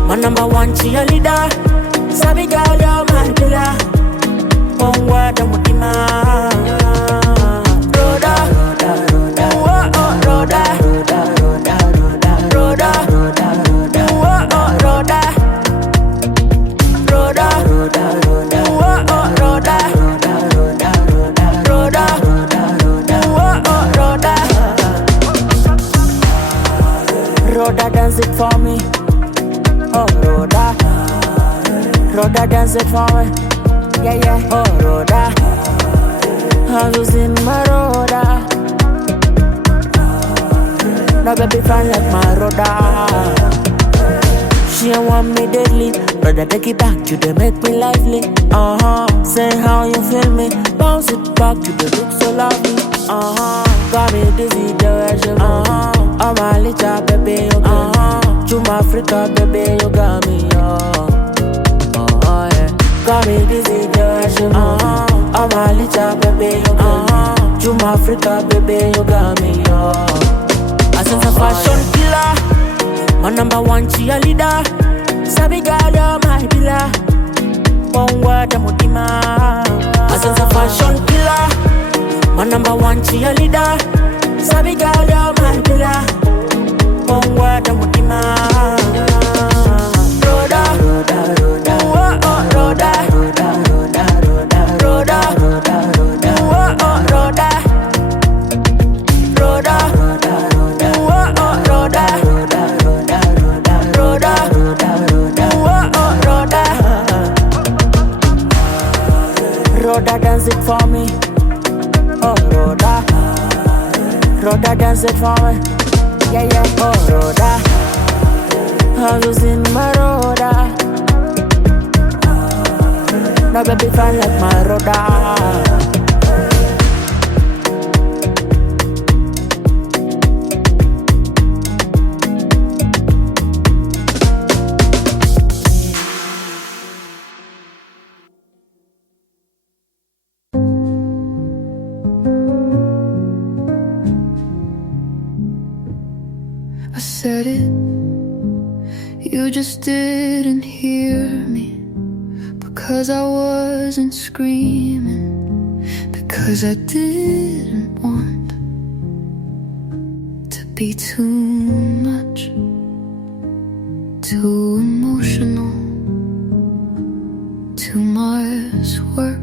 my number one cheerleader. Sabi girl, you're my pillar. One word, I'm mutima. Roda, roda, oh, roda, roda, roda, roda, roda, roda, oh, roda, roda, roda, roda, oh, roda, roda, roda, roda, roda, oh, roda. Rhoda, dance it for me. Oh, Rhoda. Rhoda, dance it for me. Yeah, yeah. Oh, Rhoda. I'm losing my Rhoda. Now baby fine like my Rhoda. She don't want me deadly. Brother, take it back, you they make me lively. Say how you feel me. Bounce it back, you they look so lovely. Got me dizzy, the way she move. I'm a little baby, you got me. Juma Africa, baby, you got me, yeah. Got me dizzy, the way she move. I'm a little baby, you got me. Juma Africa, baby, you got me, yeah. I sense a fashion killer, my number one cheerleader. Sabi girl, you're my pillar. One word, I'm mutima. I sense a fashion killer, my number one cheerleader. Sabi girl, you're my pillar. One word, I'm mutima. Roda, roda, roda, oh, roda, roda, roda, roda, roda, roda, roda, oh, roda, roda, roda, roda, oh, roda, roda, roda, roda, roda, roda, oh, roda. Rhoda, dance it for me. Oh, Rhoda. Rhoda, dance it for me. Yeah, yeah. Oh, Rhoda. I'm losing my Rhoda. Now baby fine like my Rhoda. I said it, you just didn't hear me. Because I wasn't screaming, because I didn't want to be too much, too emotional. emotional. Too much work.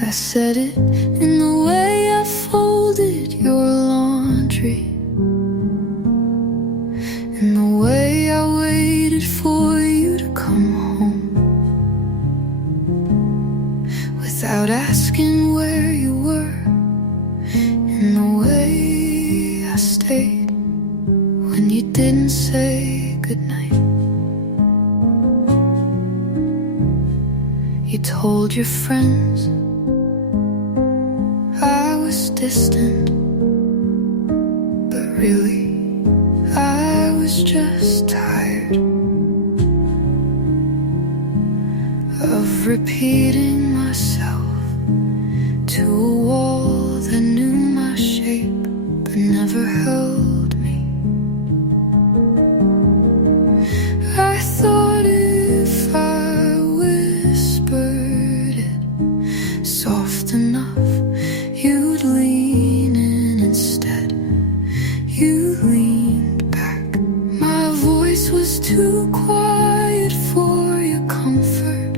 I said it in the way I folded your laundry, in the way I waited for you to come home, without asking where you were, in the way I stayed when you didn't say goodnight. You told your friends I was distant, but really I was just tired of repeating myself to a wall that knew my shape but never held me. I thought if I whispered it soft enough, you'd lean in. Instead, you leaned back. My voice was too quiet for your comfort,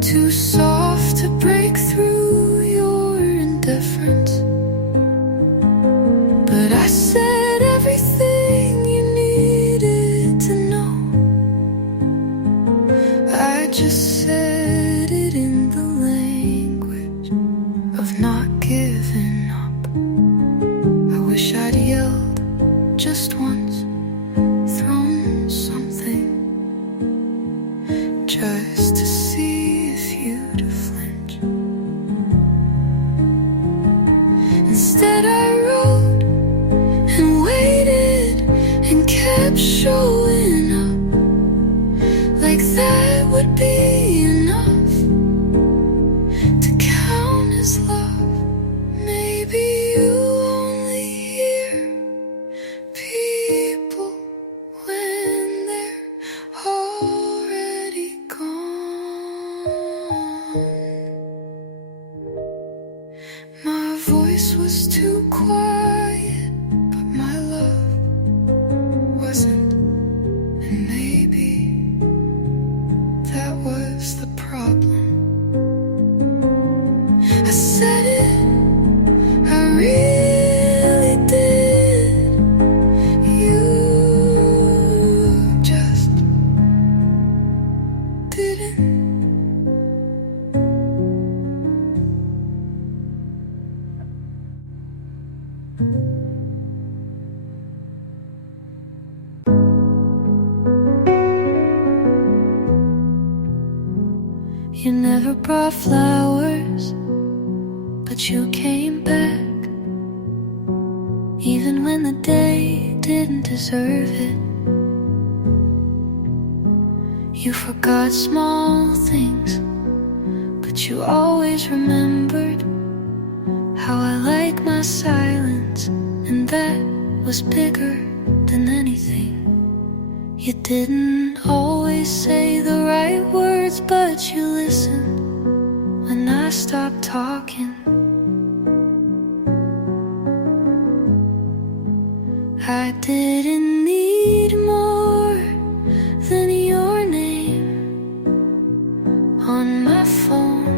too soft to break through your indifference. But I said everything you needed to know. I just said it in the language of not giving up. I wish I'd yelled just once, thrown something, just to see if you'd flinch. Instead I wrote and waited and kept showing up, like that would be enough to count as love. Maybe you only hear people when they're already gone. My voice was too quiet, but my love wasn't. And maybe that was the problem. I said it, I really did. You just didn't. You never brought flowers, but you came back, even when the day didn't deserve it. You forgot small things, but you always remembered how I like my silence, and that was bigger than anything. You didn't always say the right words, but you listened when I stopped talking. I didn't need more than your name on my phone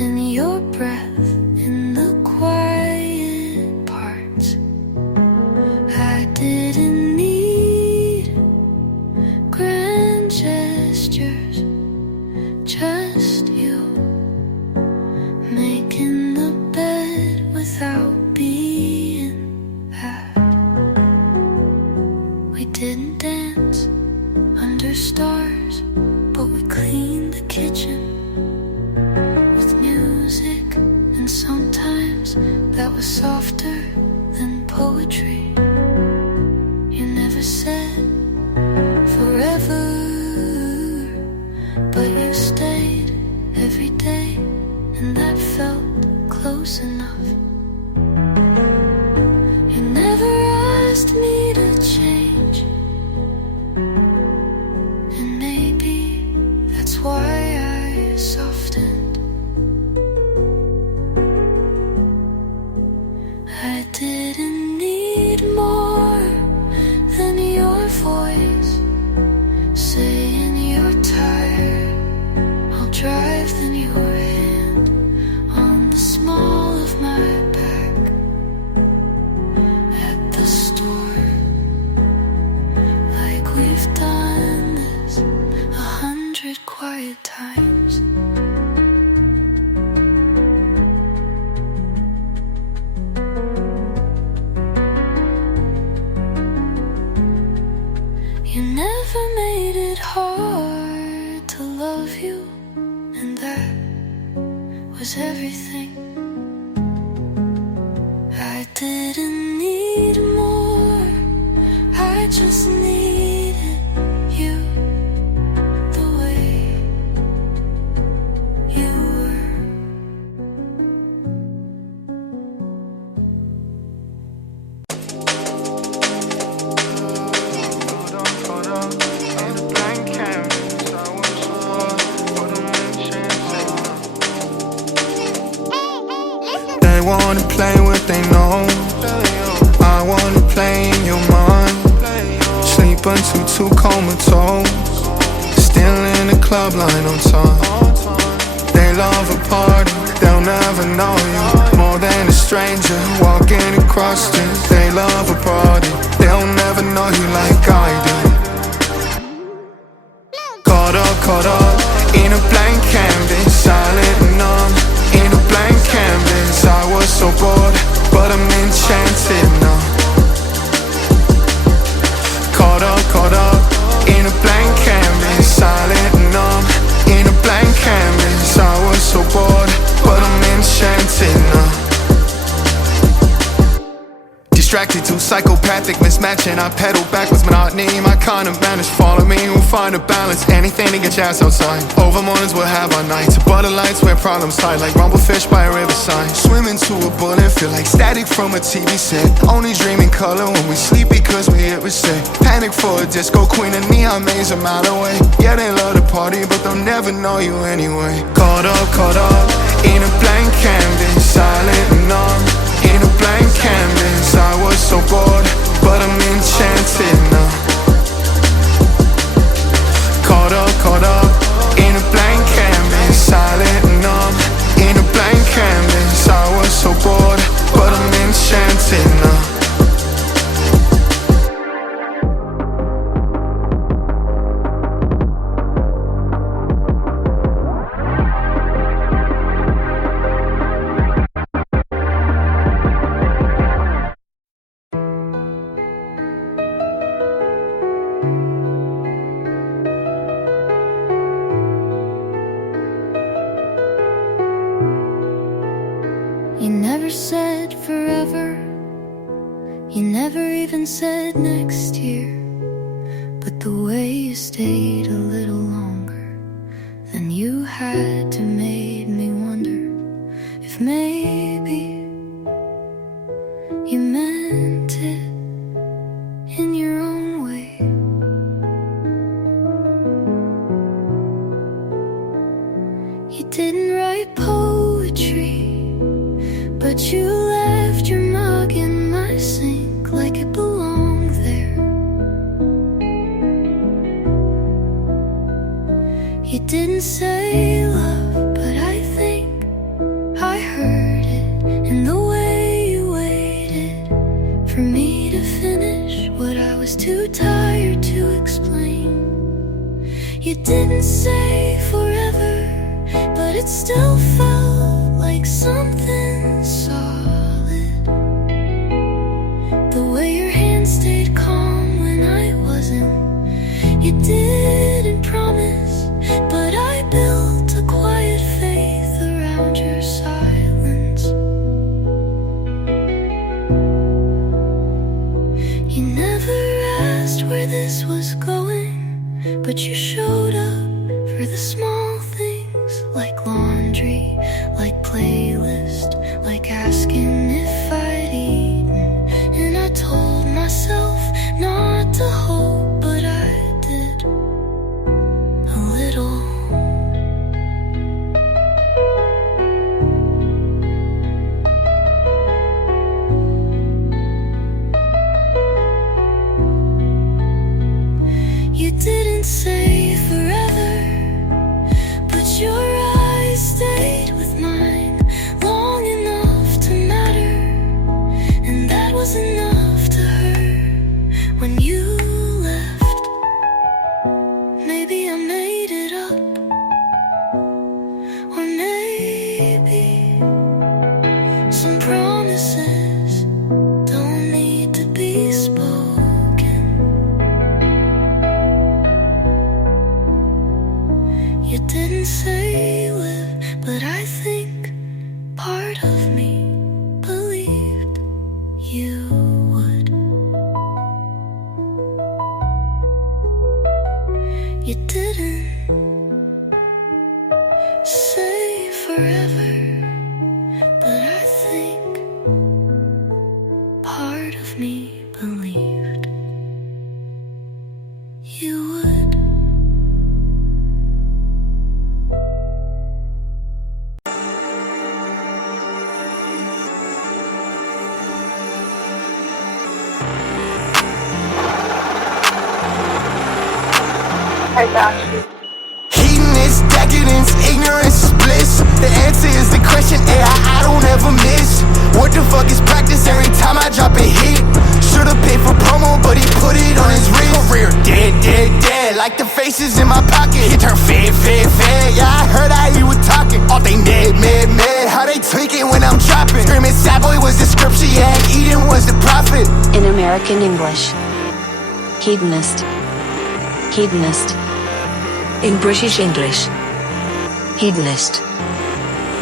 and your breath in the quiet parts. I didn't need grand gestures, just you making the bed without being that. We didn't dance under stars, but we cleaned the kitchen with music, and sometimes that was softer than poetry. You never said forever, but you stayed every day, and that felt close enough. You never asked me to change, and maybe that's why I softened. I didn't need more than your voice saying you're tired. I'll drive then your hand on the small of my back at the store. Like we've done this 100 quiet times. You never made it hard to love you, and that was everything. I didn't need more, I just needed you the way you were. They wanna play what they know. I wanna play in your mind. Sleep until too comatose. Still in the club line on time. They love a party, they'll never know you. More than a stranger walking across it. They love a party, they'll never know you like I do. Caught up in a blank canvas, silent and numb. In a blank canvas, I was so bored, but I'm enchanted now. Caught up in a blank canvas, silent and numb. In a blank canvas, I was so bored, but I'm enchanted now. Distracted to psychopathic mismatching. I pedal backwards, monotony. My kind of manners follow me. We'll find a balance. Anything to get your ass outside. Over mornings we'll have our nights. Butter lights where problems hide. Like rumblefish by a riverside. Swim into a bullet. Feel like static from a TV set. Only dream in color when we sleep because we hit reset. Panic for a disco queen. A neon maze a mile away. Yeah, they love to party, but they'll never know you anyway. Caught up in a blank canvas. Silent and numb. In a blank canvas, I was so bored, but I'm enchanted now. Caught up in a blank canvas, silent and numb. In a blank canvas, I was so bored, but I'm enchanted now. You never said forever, you never even said next year. But the way you stayed a little longer than you had to made me wonder if maybe you meant it in your own way. You didn't write poetry, but you left your mug in my sink like it belonged there. You didn't say love, but I think I heard it in the way you waited for me to finish what I was too tired to explain. You didn't say forever, but it still felt like something solid. The way your hand stayed calm when I wasn't. You didn't promise, but I built a quiet faith around your silence. You never asked where this was going, but you showed up for the small things, like laundry, like playlist, like asking if I'd eaten. And I told myself not to hope, but I did a little. was enough to hurt when you left. Maybe I made it up, or maybe some promises don't need to be spoken. You didn't say live, but I think part of me believed you would. You didn't say forever, but I think part of me believed you would. Hedonist, decadence, ignorance is bliss. The answer is the question I don't ever miss. What the fuck is practice every time I drop a hit? Should've paid for promo, but he put it on his wrist. Career dead, dead, dead, like the faces in my pocket. He turned fed, fed, fed. Yeah, I heard how he was talking. All they mad, mad, mad. How they tweaking when I'm dropping. Screaming sad boy was the scripture, yeah, Eden was the prophet. In American English. Hedonist. Hedonist. In British English. Hedonist.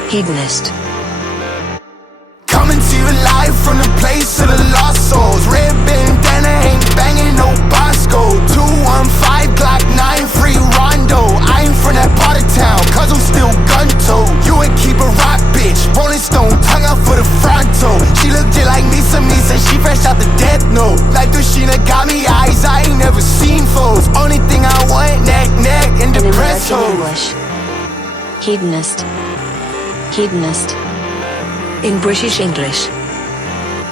Hedonist. Coming to you live from the place of the lost souls. Red bandana ain't banging no Bosco. 215 Glock 9 free Rondo. I ain't from that part of town, cause I'm still gun-toed. You would keep a rock bitch, Rolling Stone, tongue out for the fronto. She look just like Misa Misa, she fresh out the death note. Like Dushina got me eyes, I ain't never seen foes. Only thing I want, neck, neck, and In depressed American hoes. English. Hedonist. Hedonist. In British English.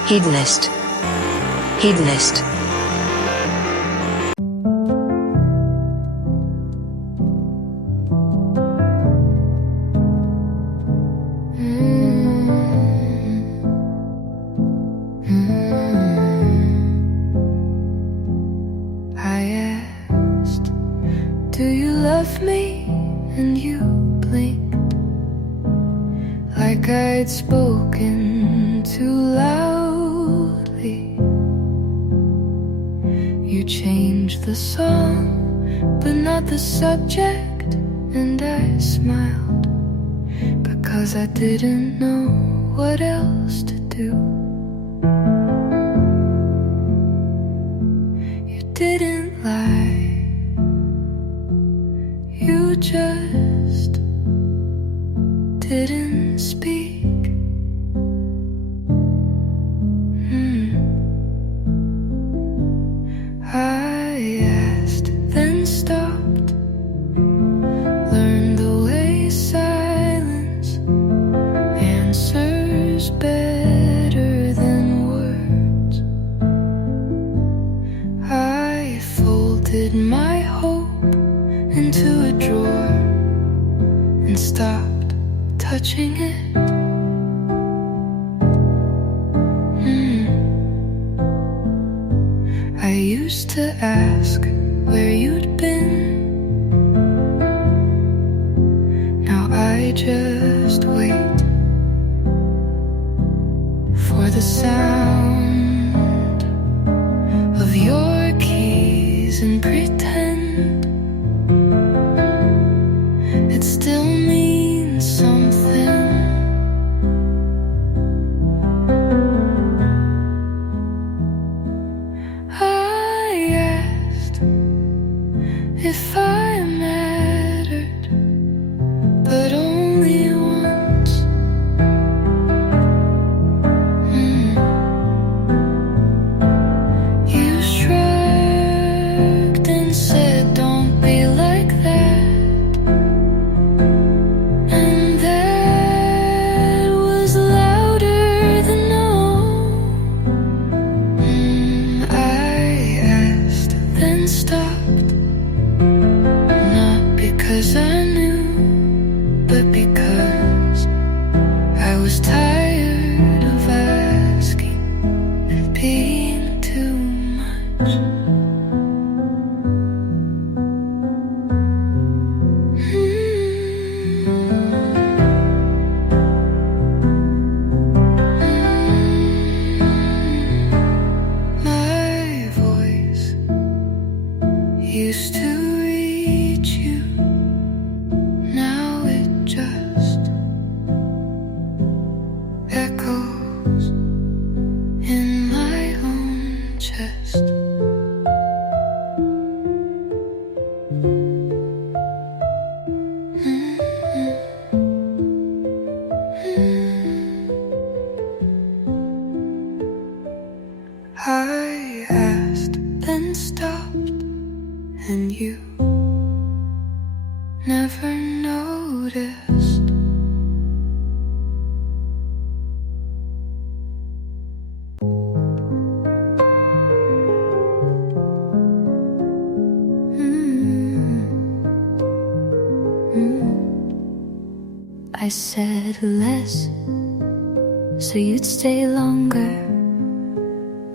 Hedonist. Hedonist. I asked, do you love me? And you blinked, like I'd spoken too loudly. You changed the song, but not the subject, and I smiled, because I didn't know what else to do. You didn't lie, you just didn't speak. I asked, then stopped, learned the way silence answers better than words. I folded my hope into a drawer and stopped touching it. I used to ask where you'd been. Now I just wait for the sound of your keys and pretend it still means something. I asked if I mattered, but only once. You shrugged and said chest. I asked, then stopped, and you never noticed. I said less, so you'd stay longer.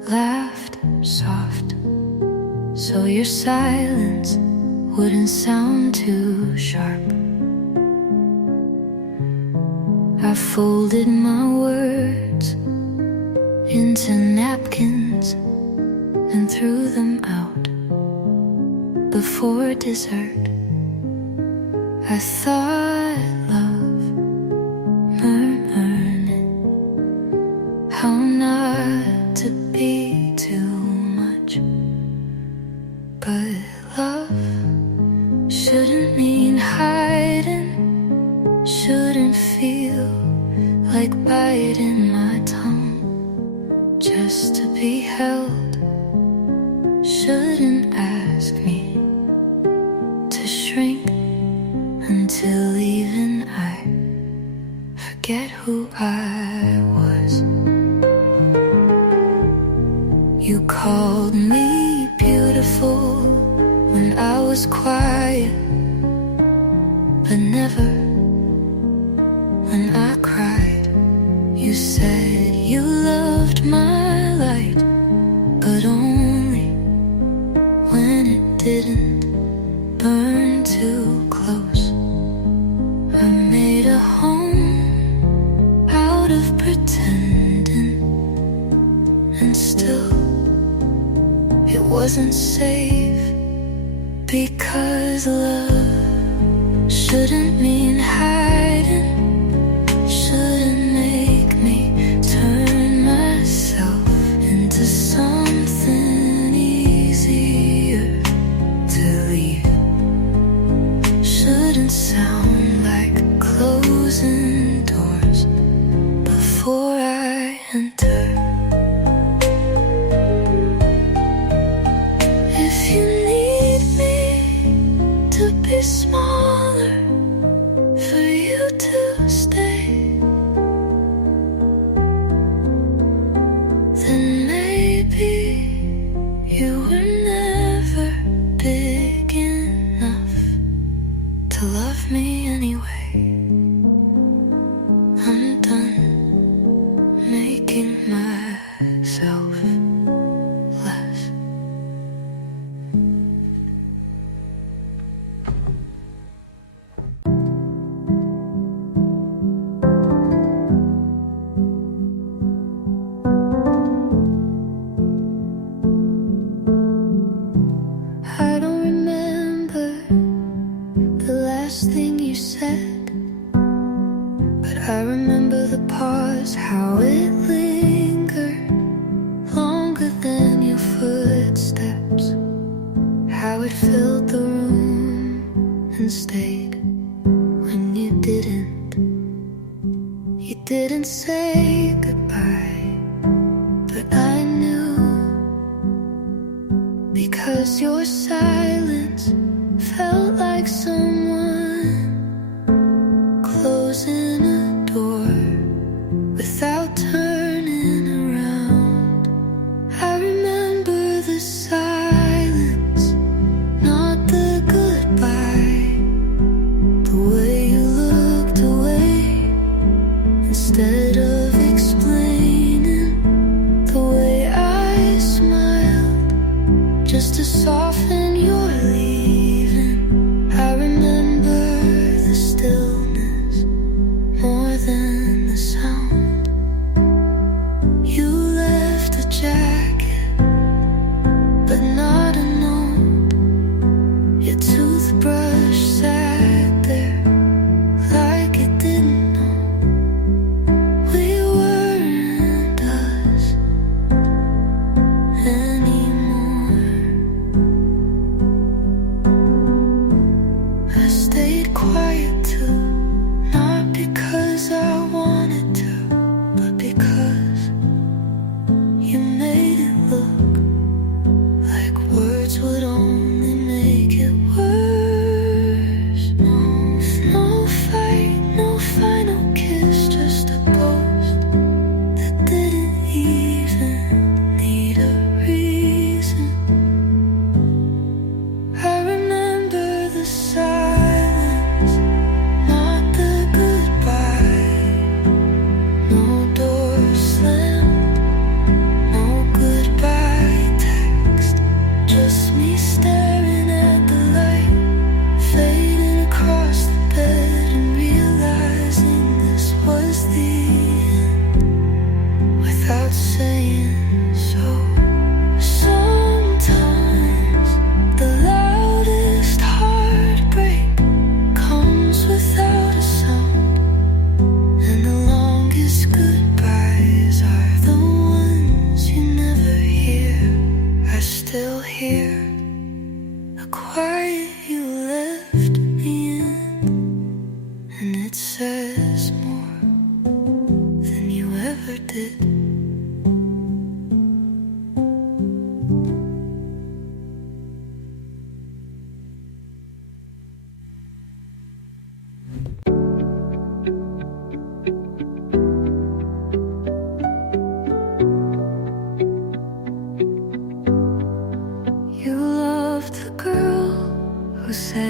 Laughed soft, so your silence wouldn't sound too sharp. I folded my words into napkins and threw them out before dessert. I thought love, murmuring how not to be too much. But love shouldn't mean hiding, shouldn't feel like biting my tongue just to be held, shouldn't ask me to shrink until even I forget who I was. You called me beautiful when I was quiet, but never when I cried. You said you loved my light, but only when it didn't burn too close. I made a home out of pretending, and still it wasn't safe, because love shouldn't mean hiding, shouldn't make me turn myself into something easier to leave, shouldn't sound like closing doors before I enter. If you need me to be smaller for you to stay, then maybe you were never big enough to love me anyway. I'm done making myself less. I don't remember the last thing you said, but I remember the pause, how it lingered longer than your footsteps, how it filled the room and stayed when you didn't say goodbye, but I knew, because your silence felt like someone closing a door without turning around. I remember the silence, not the goodbye, the way you looked away instead of explaining, the way I smiled just to soften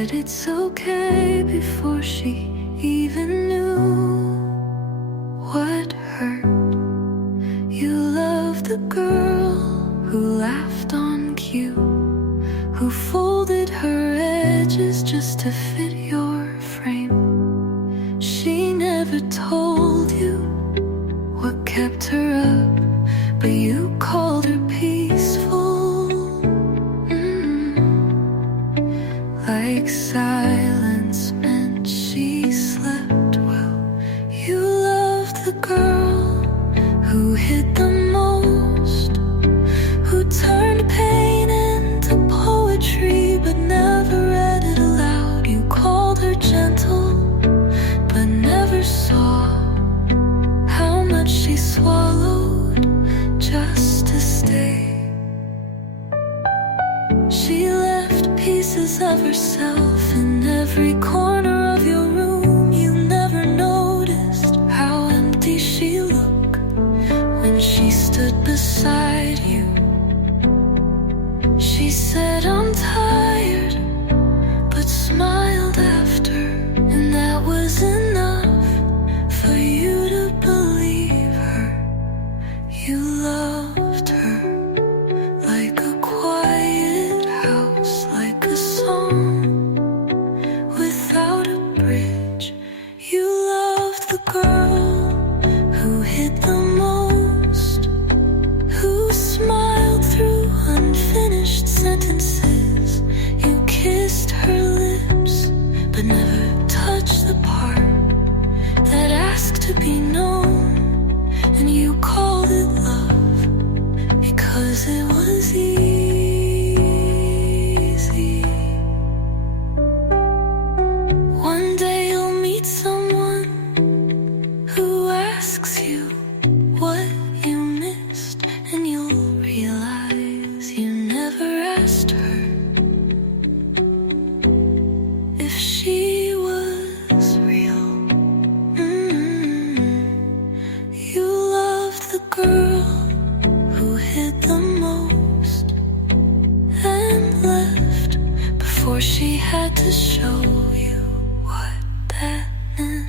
said it's okay before she even knew what hurt. You loved the girl who laughed on cue, who folded her edges just to fit your frame. She never told you what kept her up, but you called her peaceful. Like silence meant she slept well. You loved the girl who hid the most, who turned pain into poetry but never read it aloud. You called her gentle but never saw how much she swallowed just to stay. She left pieces of herself in every corner of your room. You never noticed how empty she looked when she stood beside you. She said, I'm tired, but smiled after, and that was enough for you to believe her. You loved her like a quiet house, like a song without a bridge. You loved the girl who hid the most, who smiled through unfinished sentences. You kissed her lips, but never touched the part that asked to be known. And you called it love because it was easy. One day you'll meet someone who asks you what you missed, and you'll realize you never asked her if she was real. You loved the girl who hid the most and left before she had to show you what that meant.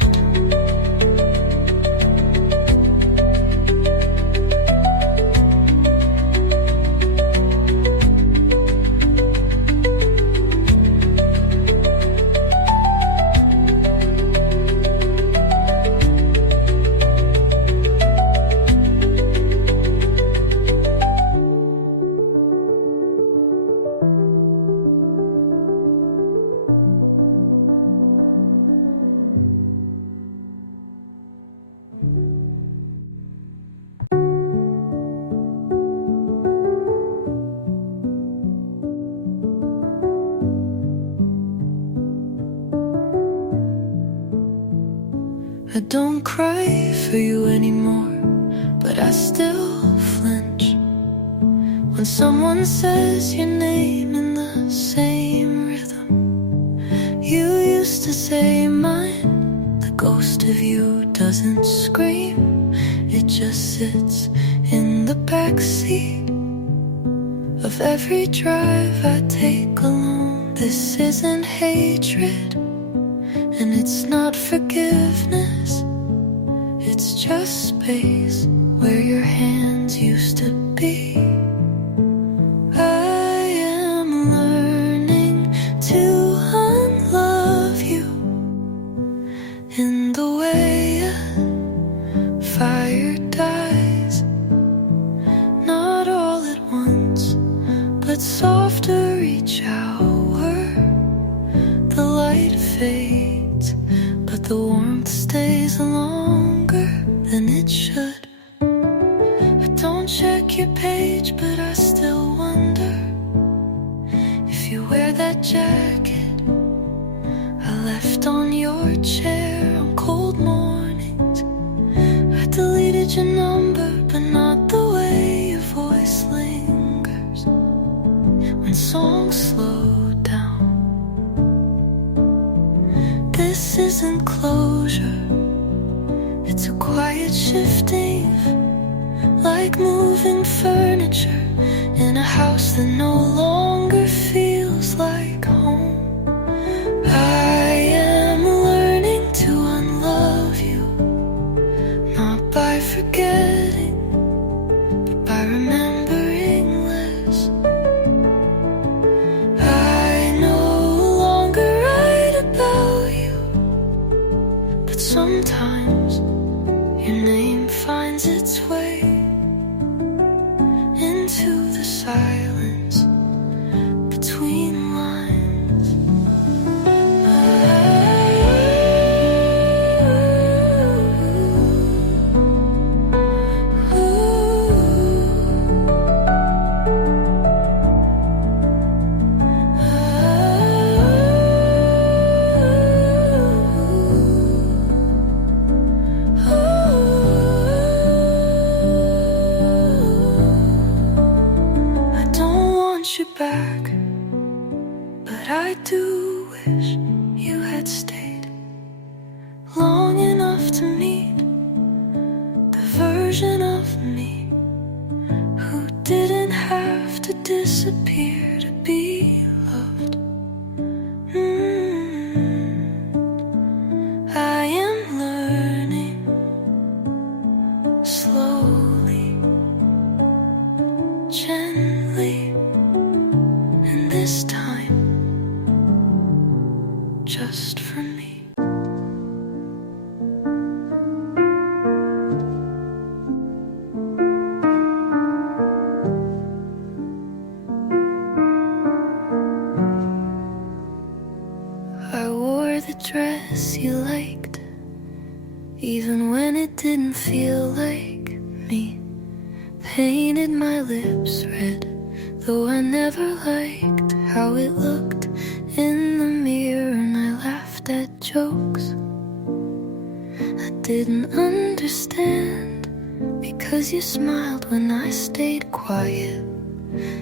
I don't cry for you anymore, but I still flinch when someone says your name in the same rhythm. You used to say mine. The ghost of you doesn't scream, it just sits in the backseat of every drive I take alone. This isn't hatred, and it's not forgiveness. It's just space where your hands used to be. I am learning to unlove you in the way a fire dies. Not all at once, but softer each hour. The light fades, but the warmth stays longer than it should. But don't check your page, but I still wonder if you wear that jacket I left on your chair on cold mornings. I deleted your number, but not the way your voice lingers when songs slow down. This isn't closure, it's a quiet shifting, like moving furniture in a house that no longer feels like home. I remember English. I no longer write about you, but sometimes your name finds its way into the silence between lines. I don't want you back, but I do wish you had stayed long enough to meet the version of me who didn't have to disappear to be loved. I am learning slowly, gently, and this time just for me. I wore the dress you liked, even when it didn't feel like me. Painted my lips red, though I never liked how it looked in the mirror, and I laughed at jokes I didn't understand, because you smiled when I stayed quiet.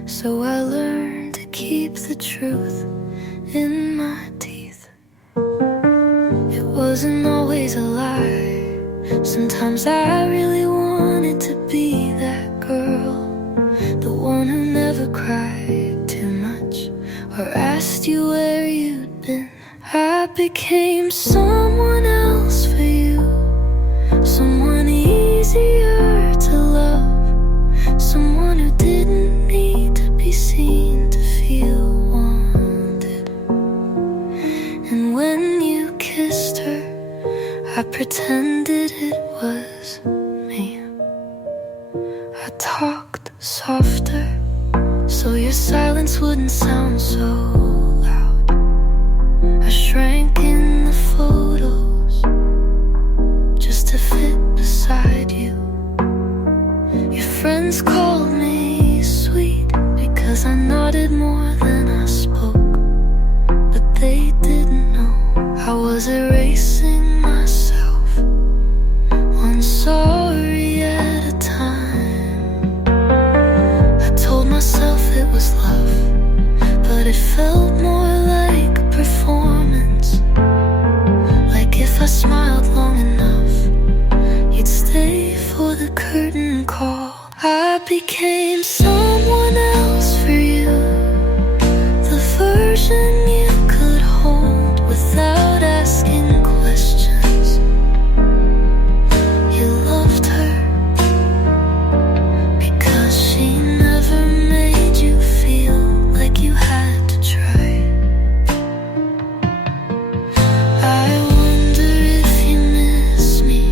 So I learned to keep the truth in my teeth. It wasn't always a lie. Sometimes I really wanted to be that girl, the one who never cried too much or asked you where you'd been. I became someone else for you, someone easier to love, someone who didn't need to be seen to feel wanted. And when you kissed her, I pretended it was me. I talked softer so your silence wouldn't sound so loud. I shrank in the photos just to fit beside you. Your friends called me sweet because I nodded more than I spoke, but they didn't know I was erasing myself, one sorry at a time. I told myself it was love, but it felt more like a performance. Like if I smiled long enough, you'd stay for the curtain call. I became someone else for you, the version you could hold without asking questions. You loved her because she never made you feel like you had to try. I wonder if you miss me,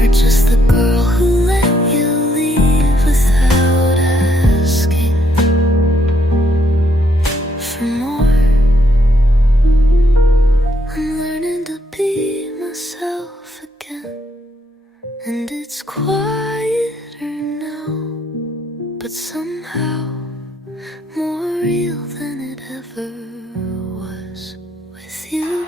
or just the girl who let you leave without asking for more. I'm learning to be myself again, and it's quieter now, but somehow more real than it ever was with you.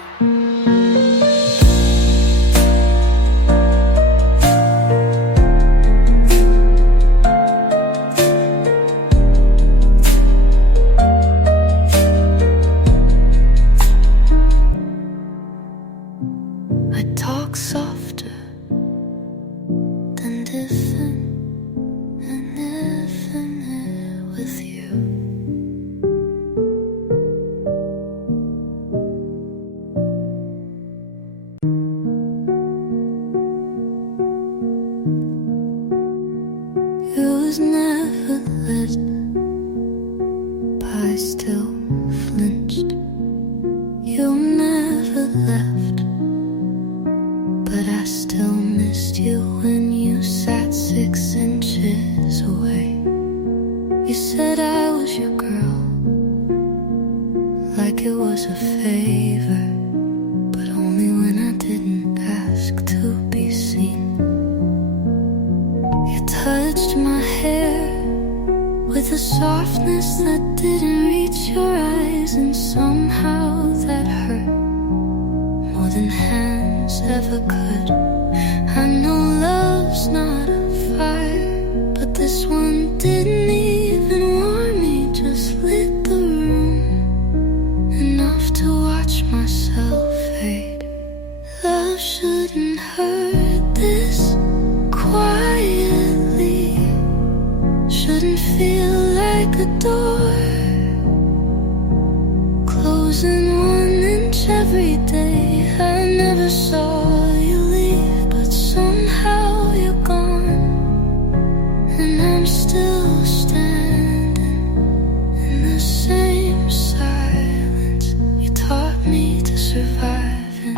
I talk softer than different and infinite with you. You said I was your girl, like it was a favor, but only when I didn't ask to be seen. You touched my hair with a softness that didn't reach your eyes, and somehow that hurt more than hands ever could. I know love's not a fire, but this one didn't even warm me, just lit the room enough to watch myself fade. Love shouldn't hurt this quietly, shouldn't feel like a door closing 1 inch every day. I never saw you leave, but somehow you're gone, and I'm still standing in the same silence you taught me to survive in.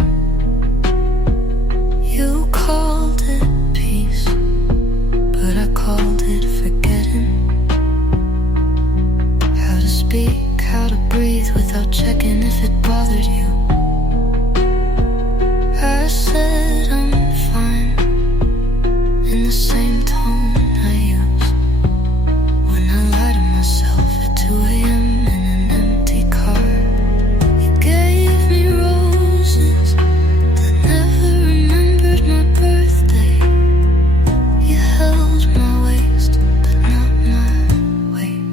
You called it peace, but I called it forgetting how to speak, how to breathe without checking if it bothered you. I said I'm fine in the same tone I use when I lie to myself at 2 a.m. in an empty car. You gave me roses that never remembered my birthday. You held my waist, but not my weight.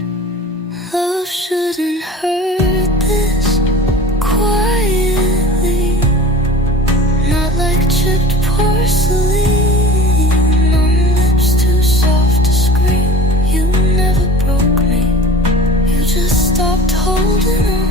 Love shouldn't hurt this quietly, not like chipped porcelain on lips too soft to scream. You never broke me, you just stopped holding on.